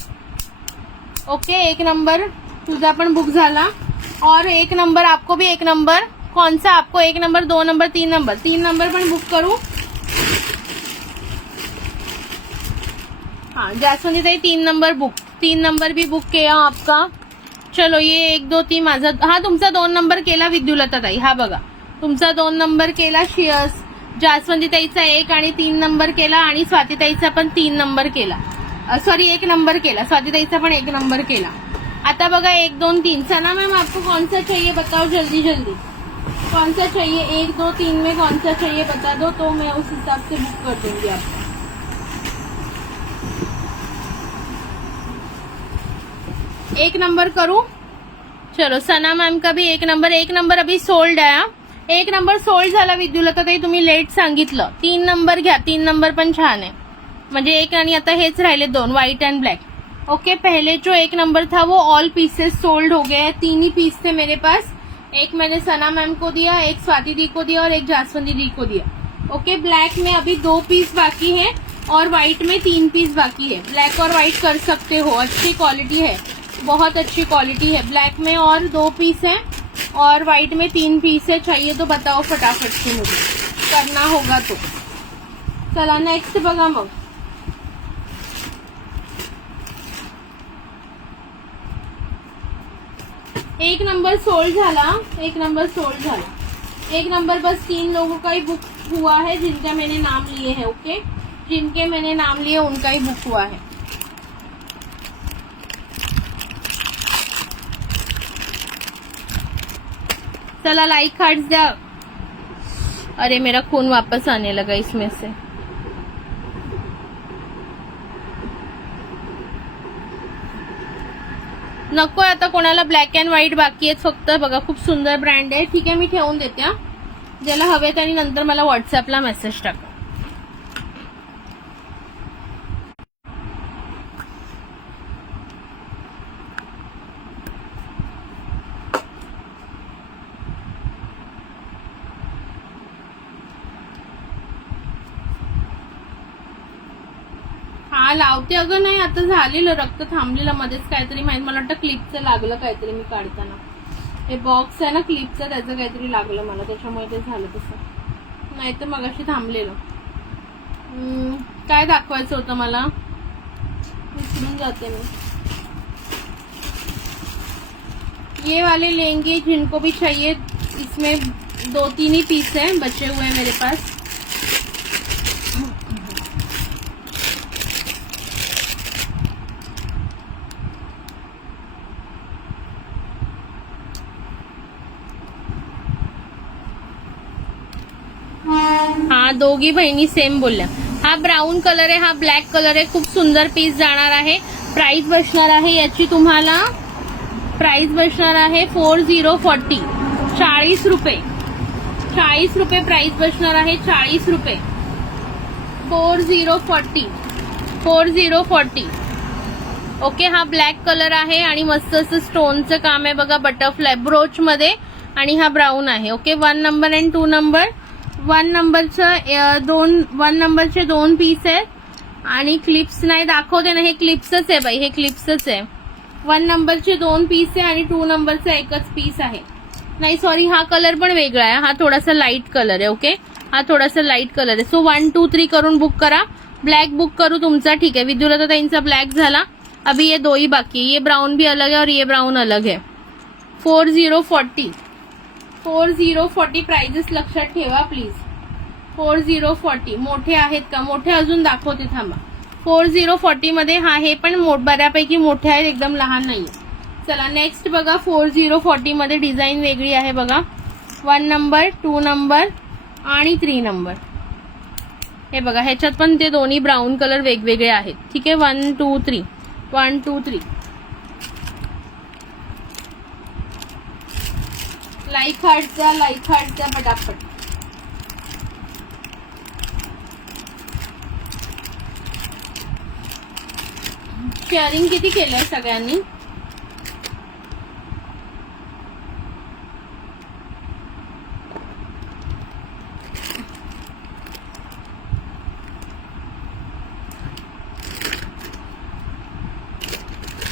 ओके, 1 नंबर तुझा पण बुक झाला. और 1 नंबर आपको भी 1 नंबर. कौन सा आपको 1 नंबर, 2 नंबर, 3 नंबर. 3 नंबर पण बुक करू. हाँ, जास्वंदी ताई 3 नंबर बुक. 3 नंबर भी बुक किया आपका. चलो, ये 1 2 3 माझा. हा तुमचा 2 नंबर केला विद्युलता ताई. हा बघा, तुमचा 2 नंबर केला. जास्वंदी ताईचा 1 आणि 3 नंबर केला. आणि स्वाती ताईचा पण 3 नंबर केला. सॉरी, 1 नंबर केला. स्वाती ताईचा पण 1 नंबर केला. आता बघा 1 2 3. सना मैम आपको कौन सा चाहिए बताओ जल्दी जल्दी. कौन सा चाहिए 1 2 3 में कौन सा चाहिए बता दो, तो मैं उस हिसाब से बुक कर दूंगी आपको. 1 नंबर करूं. चलो, सना मैम का भी 1 नंबर. 1 नंबर अभी सोल्ड आहे. 1 नंबर सोल्ड झाला विद्युलता ताई. तुम्ही लेट सांगितलं. 3 नंबर घ्या. 3 नंबर पण छान आहे. म्हणजे 1 आणि आता हेच राहिले 2, व्हाईट एंड ब्लैक. ओके, पहले जो 1 नंबर था वो ऑल पीसेस सोल्ड हो गए हैं. 3 ही पीस थे मेरे पास. 1 मैंने सना मैम को दिया, 1 स्वाति दी को दिया और 1 जास्वंदी दी को दिया. ओके, ब्लैक में अभी 2 पीस बाकी है और व्हाइट में 3 पीस बाकी है. ब्लैक और व्हाइट कर सकते हो, अच्छी क्वालिटी है, बहुत अच्छी क्वालिटी है. ब्लैक में और 2 पीस है और व्हाइट में 3 पीस है. चाहिए तो बताओ फटाफट से, मुझे करना होगा तो. चला नेक्स्ट बघा मग. एक नंबर सोल्ड झाला. 1 नंबर सोल्ड झाला. 1 नंबर बस 3 लोगों का ही बुक हुआ है जिनका मैंने नाम लिए है. ओके, जिनके मैंने नाम लिए उनका ही बुक हुआ है. चला लाइक कार्ड्स द्या. अरे मेरा खून वापस आने लगा इसमें से. नकोय आता कोणाला. ब्लॅक अँड व्हाईट बाकी आहेत फक्त. बघा खूप सुंदर ब्रँड आहे. ठीक आहे, मी ठेवून देते. ज्याला हवे त्यांनी नंतर मला व्हॉट्सअपला मेसेज टाका. हा लावते. अगं नाही, आता झालेलं रक्त थांबलेलं मध्येच. काहीतरी माहिती, मला वाटतं क्लिपचं लागलं काहीतरी मी काढताना. हे बॉक्स आहे ना क्लिपचं, त्याचं काहीतरी लागलं मला, त्याच्यामुळे ते झालं तसं. नाही तर मगाशी थांबलेलं. काय दाखवायचं होतं मला, विसरून जाते मी. ये वाले लेंगे जिनको भी चाहिए. इसमें 2-3 ही पीस है बचे हुए हैं मेरे पास. हा दोघी बहिणी सेम बोलल्या. हा ब्राऊन कलर आहे, हा ब्लॅक कलर आहे. खूप सुंदर पीस जाणार आहे. प्राइस बसणार आहे याची तुम्हाला. प्राइस बसणार आहे 4040. 40 रुपये. 40 रुपये प्राइस बसणार आहे. 40 रुपये. 4040. 4040. ओके, हा ब्लॅक कलर आहे आणि मस्त असं स्टोनचं काम आहे बघा, बटरफ्लाय ब्रोच मध्ये. आणि हा ब्राऊन आहे. Okay, 1 number and 2 number. 1 नंबरचे 2 पीस आहेत. आणि क्लिप्स नाही दाखवते ना, हे क्लिप्सच आहे बाई, हे क्लिप्सच आहे. 1 नंबरचे 2 पीस आहे आणि 2 नंबरचा एकच पीस आहे. नाही सॉरी, हा कलर पण वेगळा आहे. हा थोडासा लाईट कलर आहे. ओके, हा थोडासा लाईट कलर आहे. सो 1 2 3 करून बुक करा. ब्लॅक बुक करू तुमचा. ठीक आहे, विद्युलता ताईंचा ब्लॅक झाला. अभी ये 2 ही बाकी है. ये ब्राउन भी अलग है और ये ब्राउन अलग है. 4040. 4040 प्राइजेस लक्षात ठेवा प्लीज. 4040 मोठे आहेत का? मोठे अजून दाखवते थांबा. 4040 मध्ये हा हे पण बऱ्यापैकी मोठे आहेत, एकदम लहान नाहीये. चला नेक्स्ट बघा. 4040 मध्ये डिझाईन वेगळी आहे बघा. 1 नंबर, 2 नंबर आणि 3 नंबर. हे बघा ह्याच्यात पण ते दोन्ही ब्राऊन कलर वेगवेगळे आहेत. ठीक आहे. 1 2 3 1 2 3. लाईक हार्ट द्या पटापट. शेअरिंग किती केलंय सगळ्यांनी?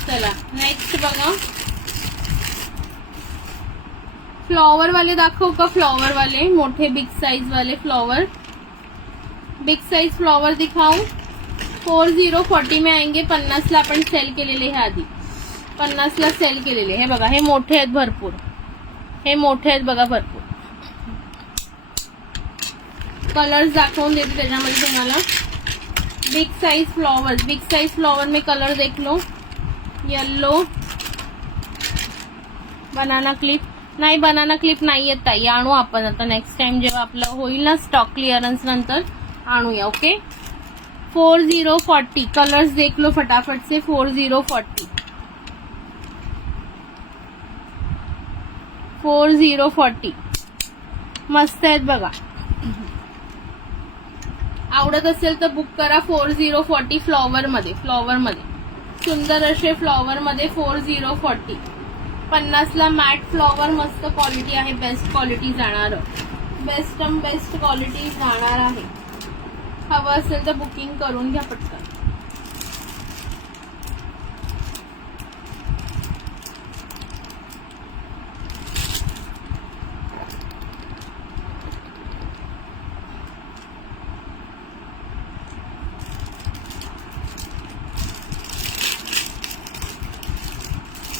चला नेक्स्ट बघा. फ्लॉवर वाले दाखवू का? फ्लॉवर वाले मोठे बिग साइज वाले फ्लॉवर, बिग साइज फ्लॉवर दिखाऊं? 4040 में आएंगे. 50 ला आपण सेल केलेले हे आधी. 50 ला सेल केलेले. हे बघा हे मोठे आहेत भरपूर. हे मोठे आहेत बघा भरपूर. कलर्स दाखवून देते त्याच्यामध्ये तुम्हाला. Big size flower, big size flower में कलर देख लो. Yellow, banana clip. नाही बनाना क्लिप नाही येत ताई, आणू आपण आता नेक्स्ट टाइम जेव्हा आपलं होईल ना स्टॉक क्लिअरन्स नंतर आणूया. ओके. 4040 कलर्स देख लो फटाफट से. 4040 4040 मस्त आहेत बघा. आवडत असेल तर बुक करा. 4040 फ्लॉवर मध्ये, फ्लॉवर मध्ये सुंदर असे फ्लॉवर मध्ये 4040. 50 ला मॅट फ्लॉवर मस्त क्वालिटी आहे. बेस्ट क्वालिटी जाणार, बेस्ट क्वालिटी जाणार आहे. हवं असेल तर बुकिंग करून घ्या पटकन.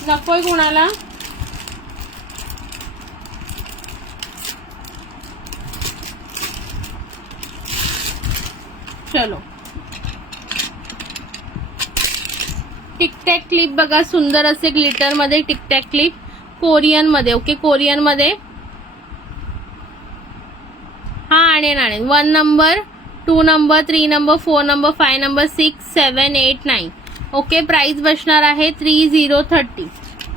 नकोय कोणाला? चलो. टिकटॅक क्लिप बघा सुंदर असे ग्लिटर मध्ये टिकटॅक क्लिप. कोरियन मध्ये. ओके. कोरियन मध्ये. हा आणेन. 1 number, 2 number, 3 number, 4 number, 5 number, 6 7 8 9. Okay. Price बसणार आहे 3030.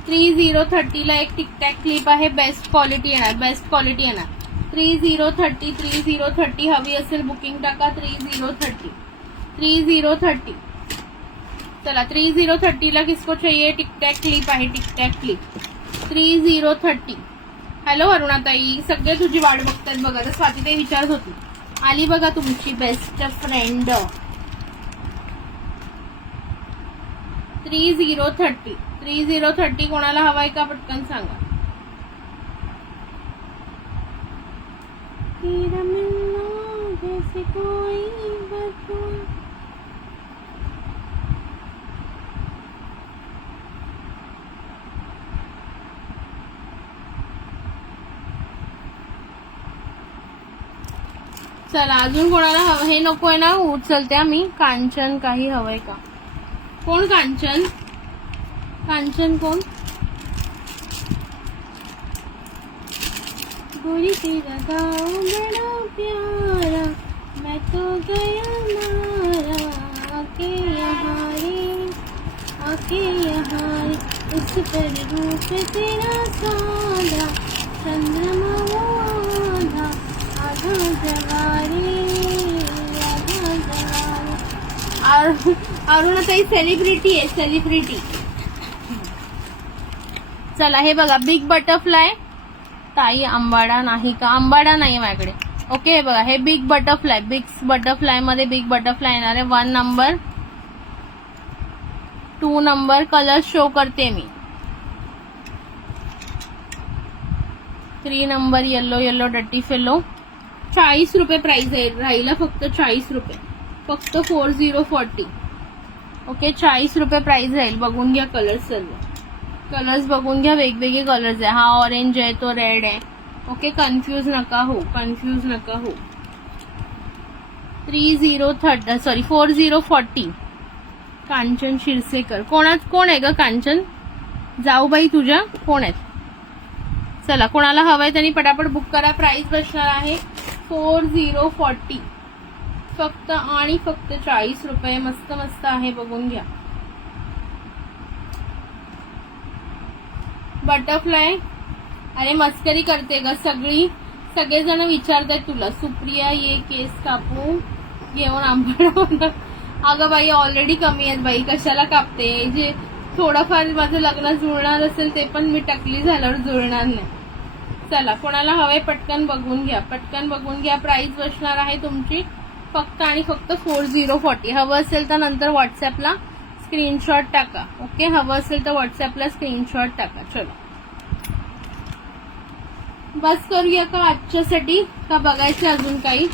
3030 ला एक टिकटॅक क्लिप आहे. बेस्ट क्वालिटी येणार, बेस्ट क्वालिटी येणार. 3030 3030 हवी असेल बुकिंग टाका. 3030 3030. चला 3030 ला किसको चाहिए? टिकटॅक क्लिप आहे. टिकटॅक क्लिप 3030. हॅलो अरुणाताई, सगळे तुझी वाट बघतात बघा. तर स्वाती ते विचारत होती. आली बघा तुमची बेस्ट फ्रेंड. 3030 3030 कोणाला हवाय का पटकन सांगा. तेरा मिलना जैसे कोई बरसों. चला अजून कोणाला हवं? हे नकोय ना, उचलते मी. कांचन काही हवंय का? कोण कांचन? कांचन कोण? गोरी तेरा गाँव बड़ा प्यारा, मैं तो गया मारा. आके यहाँ रे, आके यहाँ रे, इस पर रूप तेरा सादा, चंद्रमा आधा, आधा जवारे, आधा जवारे. अरुणाताई सेलिब्रिटी आहे, सेलिब्रिटी. चला हे बघा बिग बटरफ्लाय. ताई आंबाडा नाही का? आंबाडा नाही माझ्याकडे. ओके. हे बघा हे बिग बटरफ्लाय. बिग बटरफ्लाय मध्ये बिग बटरफ्लाय येणार आहे. 1 नंबर, 2 नंबर. कलर शो करते मी. 3 नंबर येलो येलो डटी फेलो. 40 रुपये प्राइस आहे. राहिला फक्त 40 रुपये. फक्त 4040. ओके. 40 रुपये प्राइस राहील. बघून घ्या कलर्स सर्व. कलर्स बघून घ्या. वेगवेगळे कलर्स आहे. हा ऑरेंज आहे, तो रेड आहे. ओके, कन्फ्यूज नका हो, कन्फ्यूज नका हो. 4040 कांचन शिरसेकर. कोण आहे ग कांचन? जाऊबाई तुझ्या कोण आहेत? चला, कोणाला हवाय त्यांनी पटापट बुक करा. प्राइस बसणार आहे 4040 फक्त आणि फक्त 40 रुपये. मस्त मस्त आहे, बघून घ्या. बटरफ्लाय. अरे मस्करी करते ग सगळेजण विचारतायत तुला. सुप्रिया ये केस कापू घेऊन आंबड. अगं बाई ऑलरेडी कमी आहेत बाई, कशाला कापते? जे थोडंफार माझं लग्न जुळणार असेल ते पण मी टकली झाल्यावर जुळणार नाही. चला, कोणाला हवंय पटकन बघून घ्या, पटकन बघून घ्या. प्राइस बसणार आहे तुमची फक्त आणि फक्त 4040. हवं असेल तर नंतर व्हॉट्सअपला स्क्रीनशॉट टाका. ओके, हवं असेल तर व्हॉट्सअपला स्क्रीनशॉट टाका. चलो, बस करूया का आजच्यासाठी, का बघायचं अजून काही?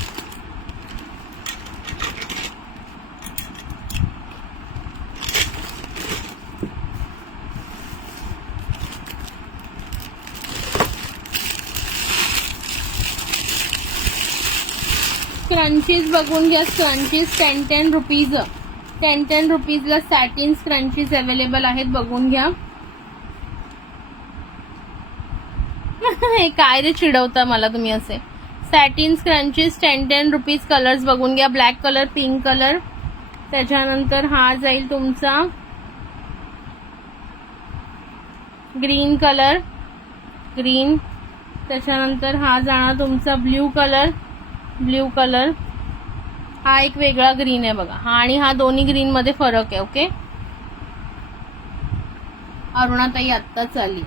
स्क्रंचीज बघून घ्या. Scrunchies 10 rupees. 10 रुपीजला सॅटिन स्क्रंचीज अवेलेबल आहेत, बघून घ्या. हे काय रे चिडवता मला तुम्ही असे. Satin scrunchies 10 rupees. कलर्स बघून घ्या. ब्लॅक कलर, पिंक कलर, त्याच्यानंतर हा जाईल तुमचा ग्रीन कलर, ग्रीन, त्याच्यानंतर हा जाणार तुमचा ब्ल्यू कलर, ब्ल्यू कलर. हा एक वेगळा ग्रीन आहे बघा. हा आणि हा दोन्ही ग्रीन मध्ये फरक आहे. ओके, अरुणाताई आत्ताच आली.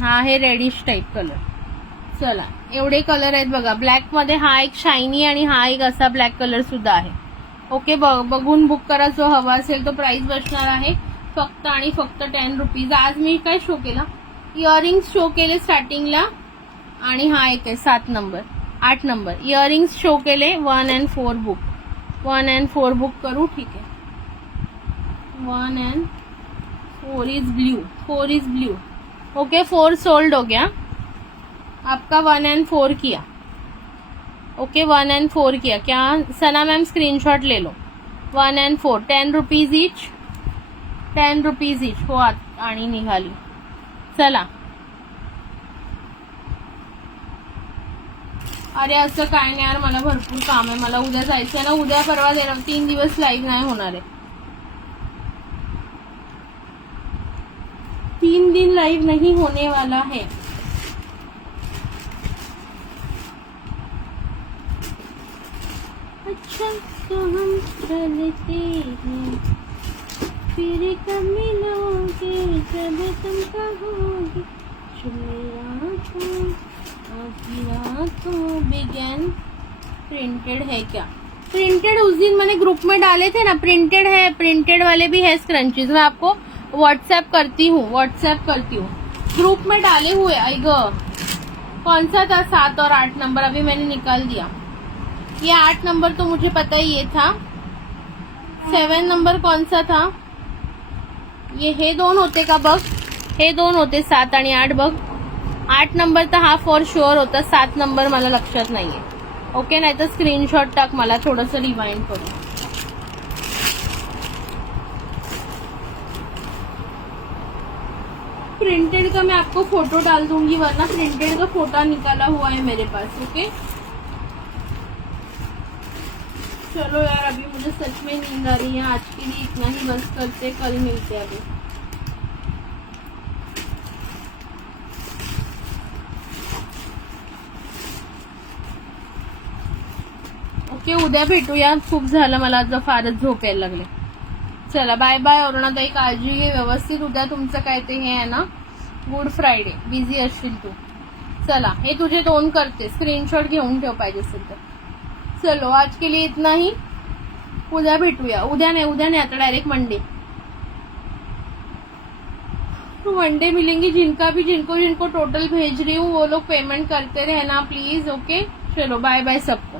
हा आहे रेडिश टाईप कलर. चला, एवढे कलर आहेत बघा. ब्लॅक मध्ये हा एक शायनी आणि हा एक असा ब्लॅक कलर सुद्धा आहे. ओके, बघून बुक करा जो हवा असेल तो. प्राइस बसणार आहे फक्त आणि फक्त 10 रुपीज. आज मी काय शो केला? इयरिंग्स शो केले स्टार्टिंगला, आणि हा एक आहे 7 नंबर 8 नंबर. इयरिंग्स शो केले. 1 and 4 बुक. 1 and 4 बुक करू, ठीक है. 1 and 4 is blue. 4 is blue. Okay, 4 sold हो गया आपका. 1 and 4 किया. ओके, 1 and 4 किया. क्या सना मैम स्क्रीनशॉट ले लो. 1 and 4 10 rupees each. 10 rupees each. हो, आणि निघाली. चला, अरे असं काय नाही यार, मला भरपूर काम आहे. मला उद्या जायचं आहे ना. उद्या परवा 3 दिवस लाईव्ह नाही होणार आहे. 3 दिन लाइव नहीं होने वाला है. अच्छा तो हम चलते हैं, फिर कब मिलोगे जब तुम कहोगे रातों बिगन. प्रिंटेड है क्या? प्रिंटेड उस दिन मैंने ग्रुप में डाले थे ना, प्रिंटेड है. प्रिंटेड वाले भी है स्क्रंचीज. मैं आपको व्हाट्सएप करती हूँ ग्रुप में डाले हुए. आई गो, कौन सा था? 7 और 8 नंबर अभी मैंने निकाल दिया. ये 8 नंबर तो मुझे पता ही ये था. 7 नंबर कौन सा था? ये हे 2 होते का बघ. हे 2 होते 7 आणि 8 बघ. 8 नंबर तर हा फॉर शुअर होता. 7 नंबर मला लक्षात नाहीये. ओके, नाही तर स्क्रीनशॉट टाक, मला थोडस रिवाइंड करू. प्रिंटेड का मैं आपको फोटो डाल दूंगी, वरना प्रिंटेड का फोटो निकाला हुआ है मेरे पास. ओके, चलो यार, अभी मुझे सच में नींद आ रही है. आज के लिए इतना ही बस करते, कल मिलते हैं. अभी ओके, उद्या भेटूया. खूप झालं, मला आता फारच झोप यायला लागले. चला, बाय बाय. अरुणाताई काळजी घे व्यवस्थित. उद्या तुमचं काय ते हे आहे ना, गुड फ्रायडे. बिझी असशील तू. चला, हे तुझे 2 करते. स्क्रीनशॉट घेऊन ठेव पाहिजे असेल तर. चलो, आज के लिए इतना ही. उद्या भेटूया. उद्या नाही आता डायरेक्ट मंडे मिलेंगे. जिनको टोटल भेज रही हूँ वो लोग पेमेंट करते रहना प्लीज. ओके, चलो बाय बाय सबको.